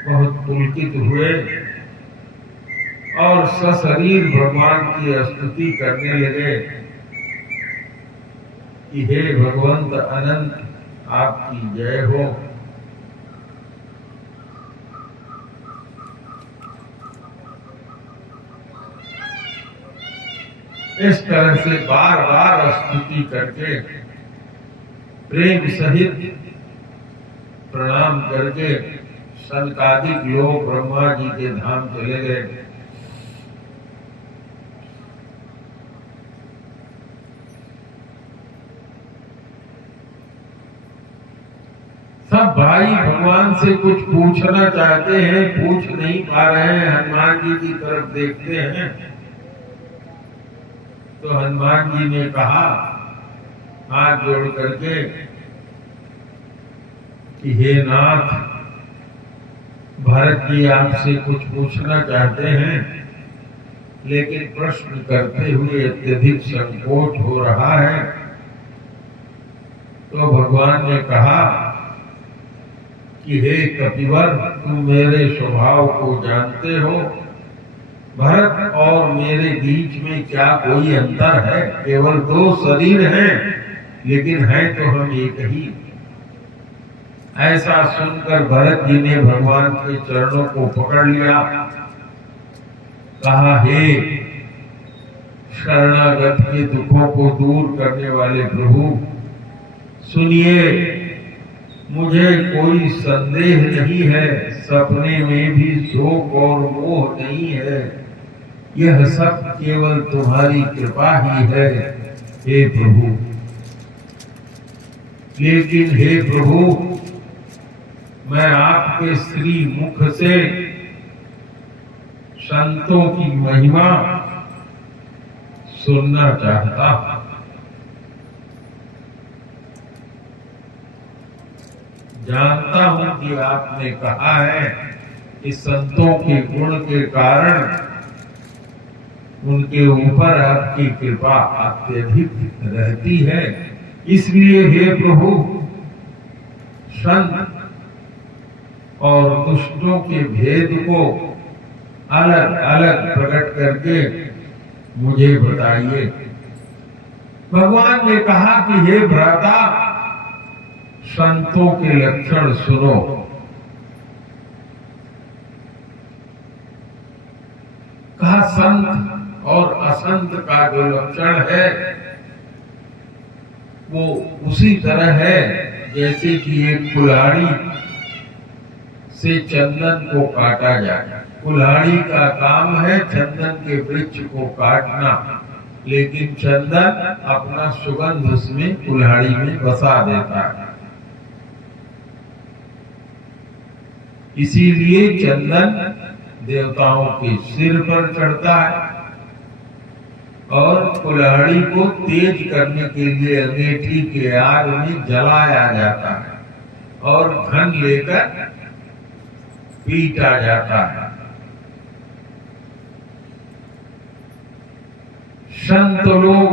बहुत पुलकित हुए और सशरीर भगवान की स्तुति करने लगे कि हे भगवंत अनंत, आपकी जय हो। इस तरह से बार बार स्तुति करके प्रेम सहित प्रणाम करके सनकादिक लोग ब्रह्मा जी के धाम चले गए। सब भाई भगवान से कुछ पूछना चाहते हैं, पूछ नहीं पा रहे हैं, हनुमान जी की तरफ देखते हैं। तो हनुमान जी ने कहा हाथ जोड़ करके कि हे नाथ, भरत जी आपसे कुछ पूछना चाहते हैं, लेकिन प्रश्न करते हुए अत्यधिक संकोच हो रहा है। तो भगवान ने कहा कि हे कपिवर, तुम मेरे स्वभाव को जानते हो। भरत और मेरे बीच में क्या कोई अंतर है? केवल दो शरीर हैं, लेकिन है तो हम एक ही। ऐसा सुनकर भरत जी ने भगवान के चरणों को पकड़ लिया। कहा, हे शरणागत के दुखों को दूर करने वाले प्रभु, सुनिए, मुझे कोई संदेह नहीं है, सपने में भी शोक और मोह नहीं है। यह सब केवल तुम्हारी कृपा ही है हे प्रभु। लेकिन हे प्रभु, मैं आपके श्री मुख से संतों की महिमा सुनना चाहता हूं। जानता हूं कि आपने कहा है कि संतों के गुण के कारण उनके ऊपर आपकी कृपा अत्यधिक रहती है। इसलिए हे प्रभु, संत और दुष्टों के भेद को अलग अलग प्रकट करके मुझे बताइए। भगवान ने कहा कि हे भ्राता, संतों के लक्षण सुनो। कहा, संत और असंत का जो लक्षण है वो उसी तरह है जैसे कि एक कुल्हाड़ी से चंदन को काटा जाए। कुल्हाड़ी का काम है चंदन के वृक्ष को काटना, लेकिन चंदन अपना सुगंध उसमें कुल्हाड़ी में बसा देता है। इसीलिए चंदन देवताओं के सिर पर चढ़ता है और कुल्हाड़ी को तेज करने के लिए अंगीठी के आग में जलाया जाता है और धन लेकर पीटा जाता है। संत लोग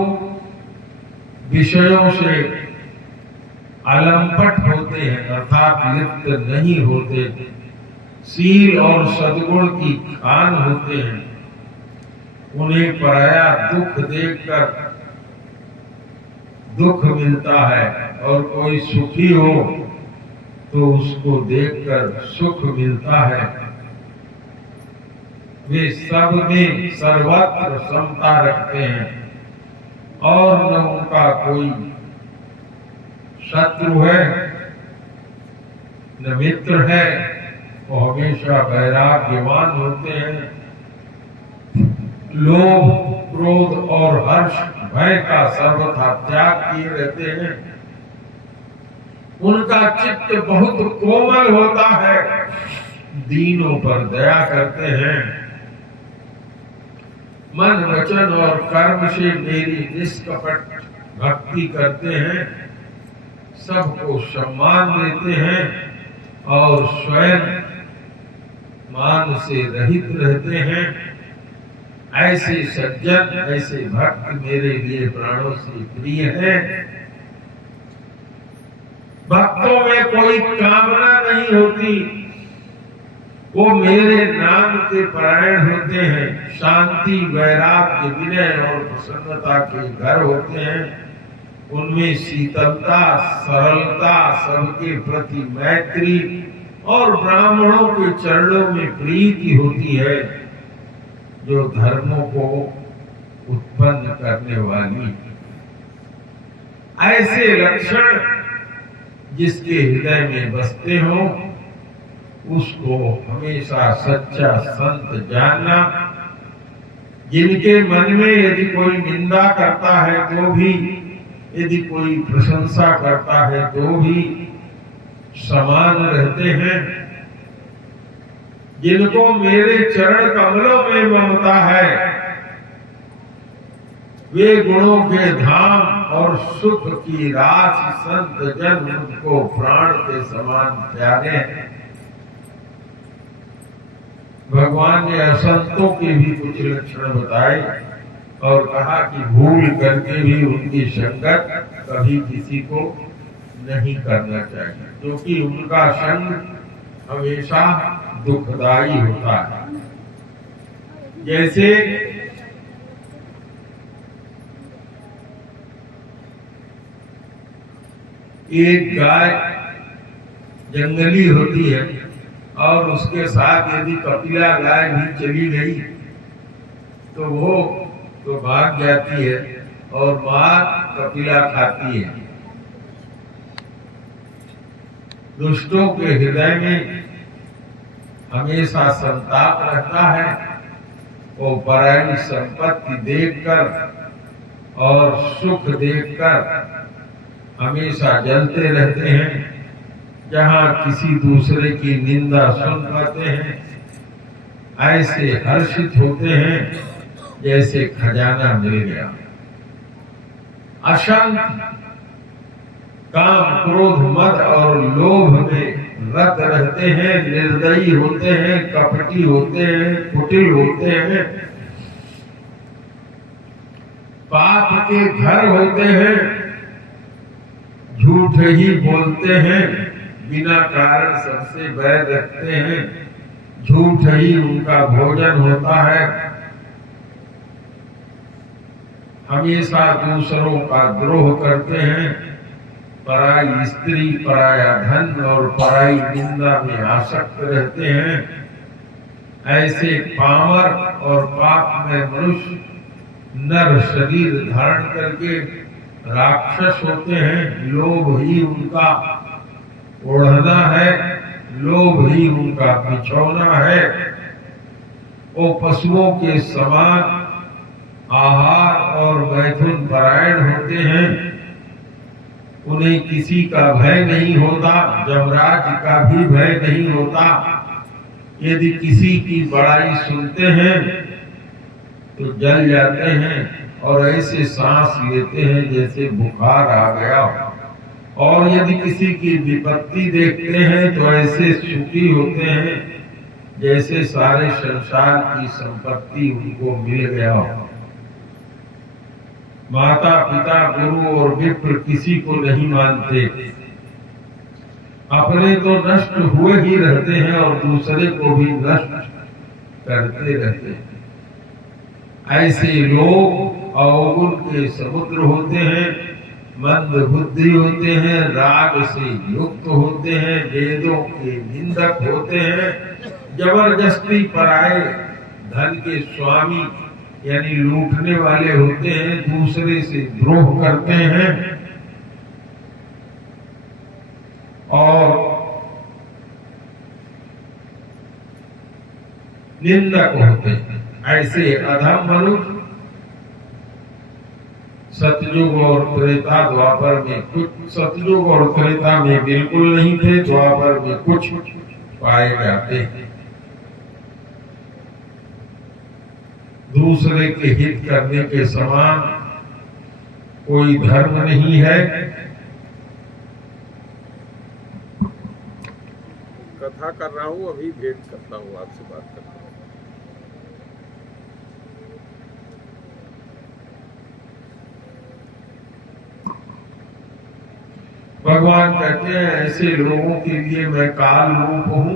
विषयों से अलंपट होते हैं, अर्थात लिप्त नहीं होते, शील और सद्गुण की खान होते हैं। उन्हें पराया दुख देखकर दुख मिलता है और कोई सुखी हो तो उसको देखकर सुख मिलता है। वे सब में सर्वत्र समता रखते हैं और न उनका कोई शत्रु है न मित्र है। वो हमेशा वैराग्यवान होते हैं। लोभ, क्रोध और हर्ष, भय का सर्वथा त्याग किए रहते हैं। उनका चित्त बहुत कोमल होता है, दीनों पर दया करते हैं। मन, वचन और कर्म से मेरी निष्कपट भक्ति करते हैं, सबको सम्मान देते हैं और स्वयं मान से रहित रहते हैं। ऐसे सज्जन, ऐसे भक्त मेरे लिए प्राणों से प्रिय हैं। भक्तों में कोई कामना नहीं होती, वो मेरे नाम के परायण होते हैं। शांति, वैराग्य, विनय और प्रसन्नता के घर होते हैं। उनमें शीतलता, सरलता, सबके प्रति मैत्री और ब्राह्मणों के चरणों में प्रीति होती है, जो धर्मों को उत्पन्न करने वाली। ऐसे लक्षण जिसके हृदय में बसते हो, उसको हमेशा सच्चा संत जानना। जिनके मन में यदि कोई निंदा करता है तो भी, यदि कोई प्रशंसा करता है तो भी समान रहते हैं। जिनको मेरे चरण कमलों में ममता है, वे गुणों के धाम और सुख की राशि संत जन उनको प्राण के समान प्यारे हैं। भगवान ने असंतों के भी कुछ लक्षण बताए और कहा कि भूल करके भी उनकी संगत कभी किसी को नहीं करना चाहिए, क्योंकि उनका संग हमेशा दुखदाई होता है। जैसे एक गाय जंगली होती है और उसके साथ यदि कपिला गाय भी चली गई तो वो तो भाग जाती है और मां कपिला खाती है। दुष्टों के हृदय में हमेशा संताप रहता है। वो पराई संपत्ति देखकर और सुख देखकर हमेशा जलते रहते हैं। जहां किसी दूसरे की निंदा सुन पाते हैं, ऐसे हर्षित होते हैं जैसे खजाना मिल गया। अशांत काम, क्रोध, मद और लोभ में रत रहते हैं, निर्दयी होते हैं, कपटी होते हैं, कुटिल होते हैं, पाप के घर होते हैं, झूठ ही बोलते हैं, बिना कारण सबसे बैर रखते हैं, झूठ ही उनका भोजन होता है, हमेशा दूसरों का द्रोह करते हैं, पराई स्त्री, पराया धन और पराई निंदा में आसक्त रहते हैं। ऐसे पामर और पाप में मनुष्य नर शरीर धारण करके राक्षस होते हैं। लोभ ही उनका ओढ़ना है, लोभ ही उनका बिछौना है। वो पशुओं के समान आहार और मैथुन परायण होते हैं। उन्हें किसी का भय नहीं होता, यमराज का भी भय नहीं होता। यदि किसी की बड़ाई सुनते हैं तो जल जाते हैं और ऐसे सांस लेते हैं जैसे बुखार आ गया। और यदि किसी की विपत्ति देखते हैं तो ऐसे सुखी होते हैं जैसे सारे संसार की संपत्ति उनको मिल गया हो। माता, पिता, गुरु और मित्र किसी को नहीं मानते। अपने तो नष्ट हुए ही रहते हैं और दूसरे को भी नष्ट करते रहते हैं। ऐसे लोग अवगुण के समुद्र होते हैं, मंद बुद्धि होते हैं, राग से युक्त होते हैं, वेदों के निंदक होते हैं, जबरदस्ती पराए धन के स्वामी यानी लूटने वाले होते हैं, दूसरे से द्रोह करते हैं और निंदक होते हैं। ऐसे अधम मनुष्य सतयुग और त्रेता द्वापर में कुछ, सतयुग और त्रेता में बिल्कुल नहीं थे, द्वापर में कुछ पाए जाते हैं। दूसरे के हित करने के समान कोई धर्म नहीं है। कथा कर रहा हूँ, अभी भेंट करता हूँ, आपसे बात करता हूँ। भगवान कहते हैं ऐसे लोगों के लिए मैं काल रूप हूँ,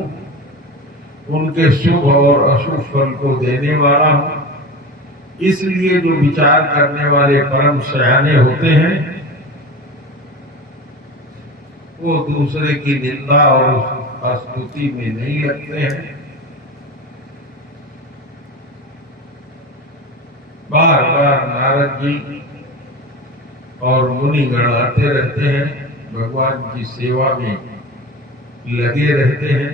उनके शुभ और अशुभ फल को देने वाला हूँ। इसलिए जो विचार करने वाले परम सयाने होते हैं वो दूसरे की निंदा और स्तुति में नहीं लगते हैं। बार बार नारद जी और मुनिगण आते रहते हैं, भगवान की सेवा में लगे रहते हैं।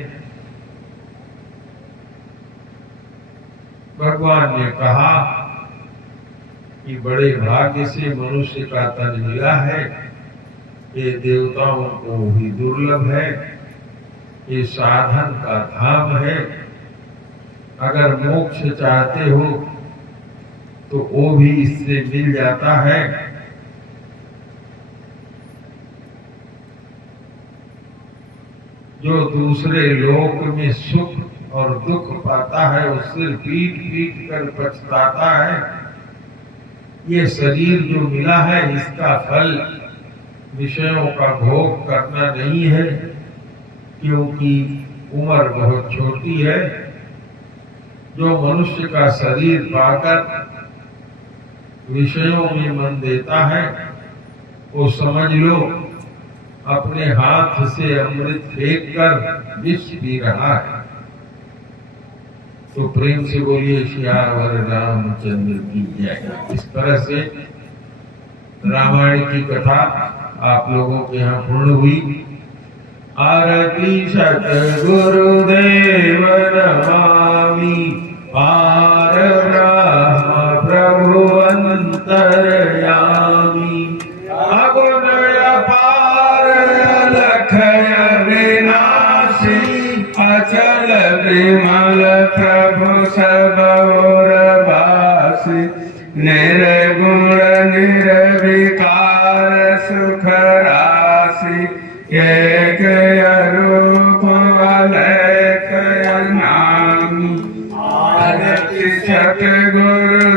भगवान ने कहा कि बड़े भाग्य से मनुष्य का तन मिला है, ये देवताओं को भी दुर्लभ है, ये साधन का धाम है। अगर मोक्ष चाहते हो तो वो भी इससे मिल जाता है। जो दूसरे लोक में सुख और दुख पाता है उससे पीट पीट कर पछताता है। ये शरीर जो मिला है इसका फल विषयों का भोग करना नहीं है, क्योंकि उम्र बहुत छोटी है। जो मनुष्य का शरीर पाकर विषयों में मन देता है वो समझ लो अपने हाथ से अमृत फेंक कर विष पी रहा है। तो प्रेम से बोलिए सियावर रामचंद्र की जय। इस तरह से रामायण की कथा आप लोगों के यहाँ पूर्ण हुई। आरती सत गुरुदेव नमामि, पार ब्रह्म प्रभु अंतर्यामी, अगुण अपार अलखय विनाशी, अचल विमल प्रभु सब और वासी, निर्गुण निर्विकार सुख राशि, एक रूप अलैख अनामी। आरती सत गुरु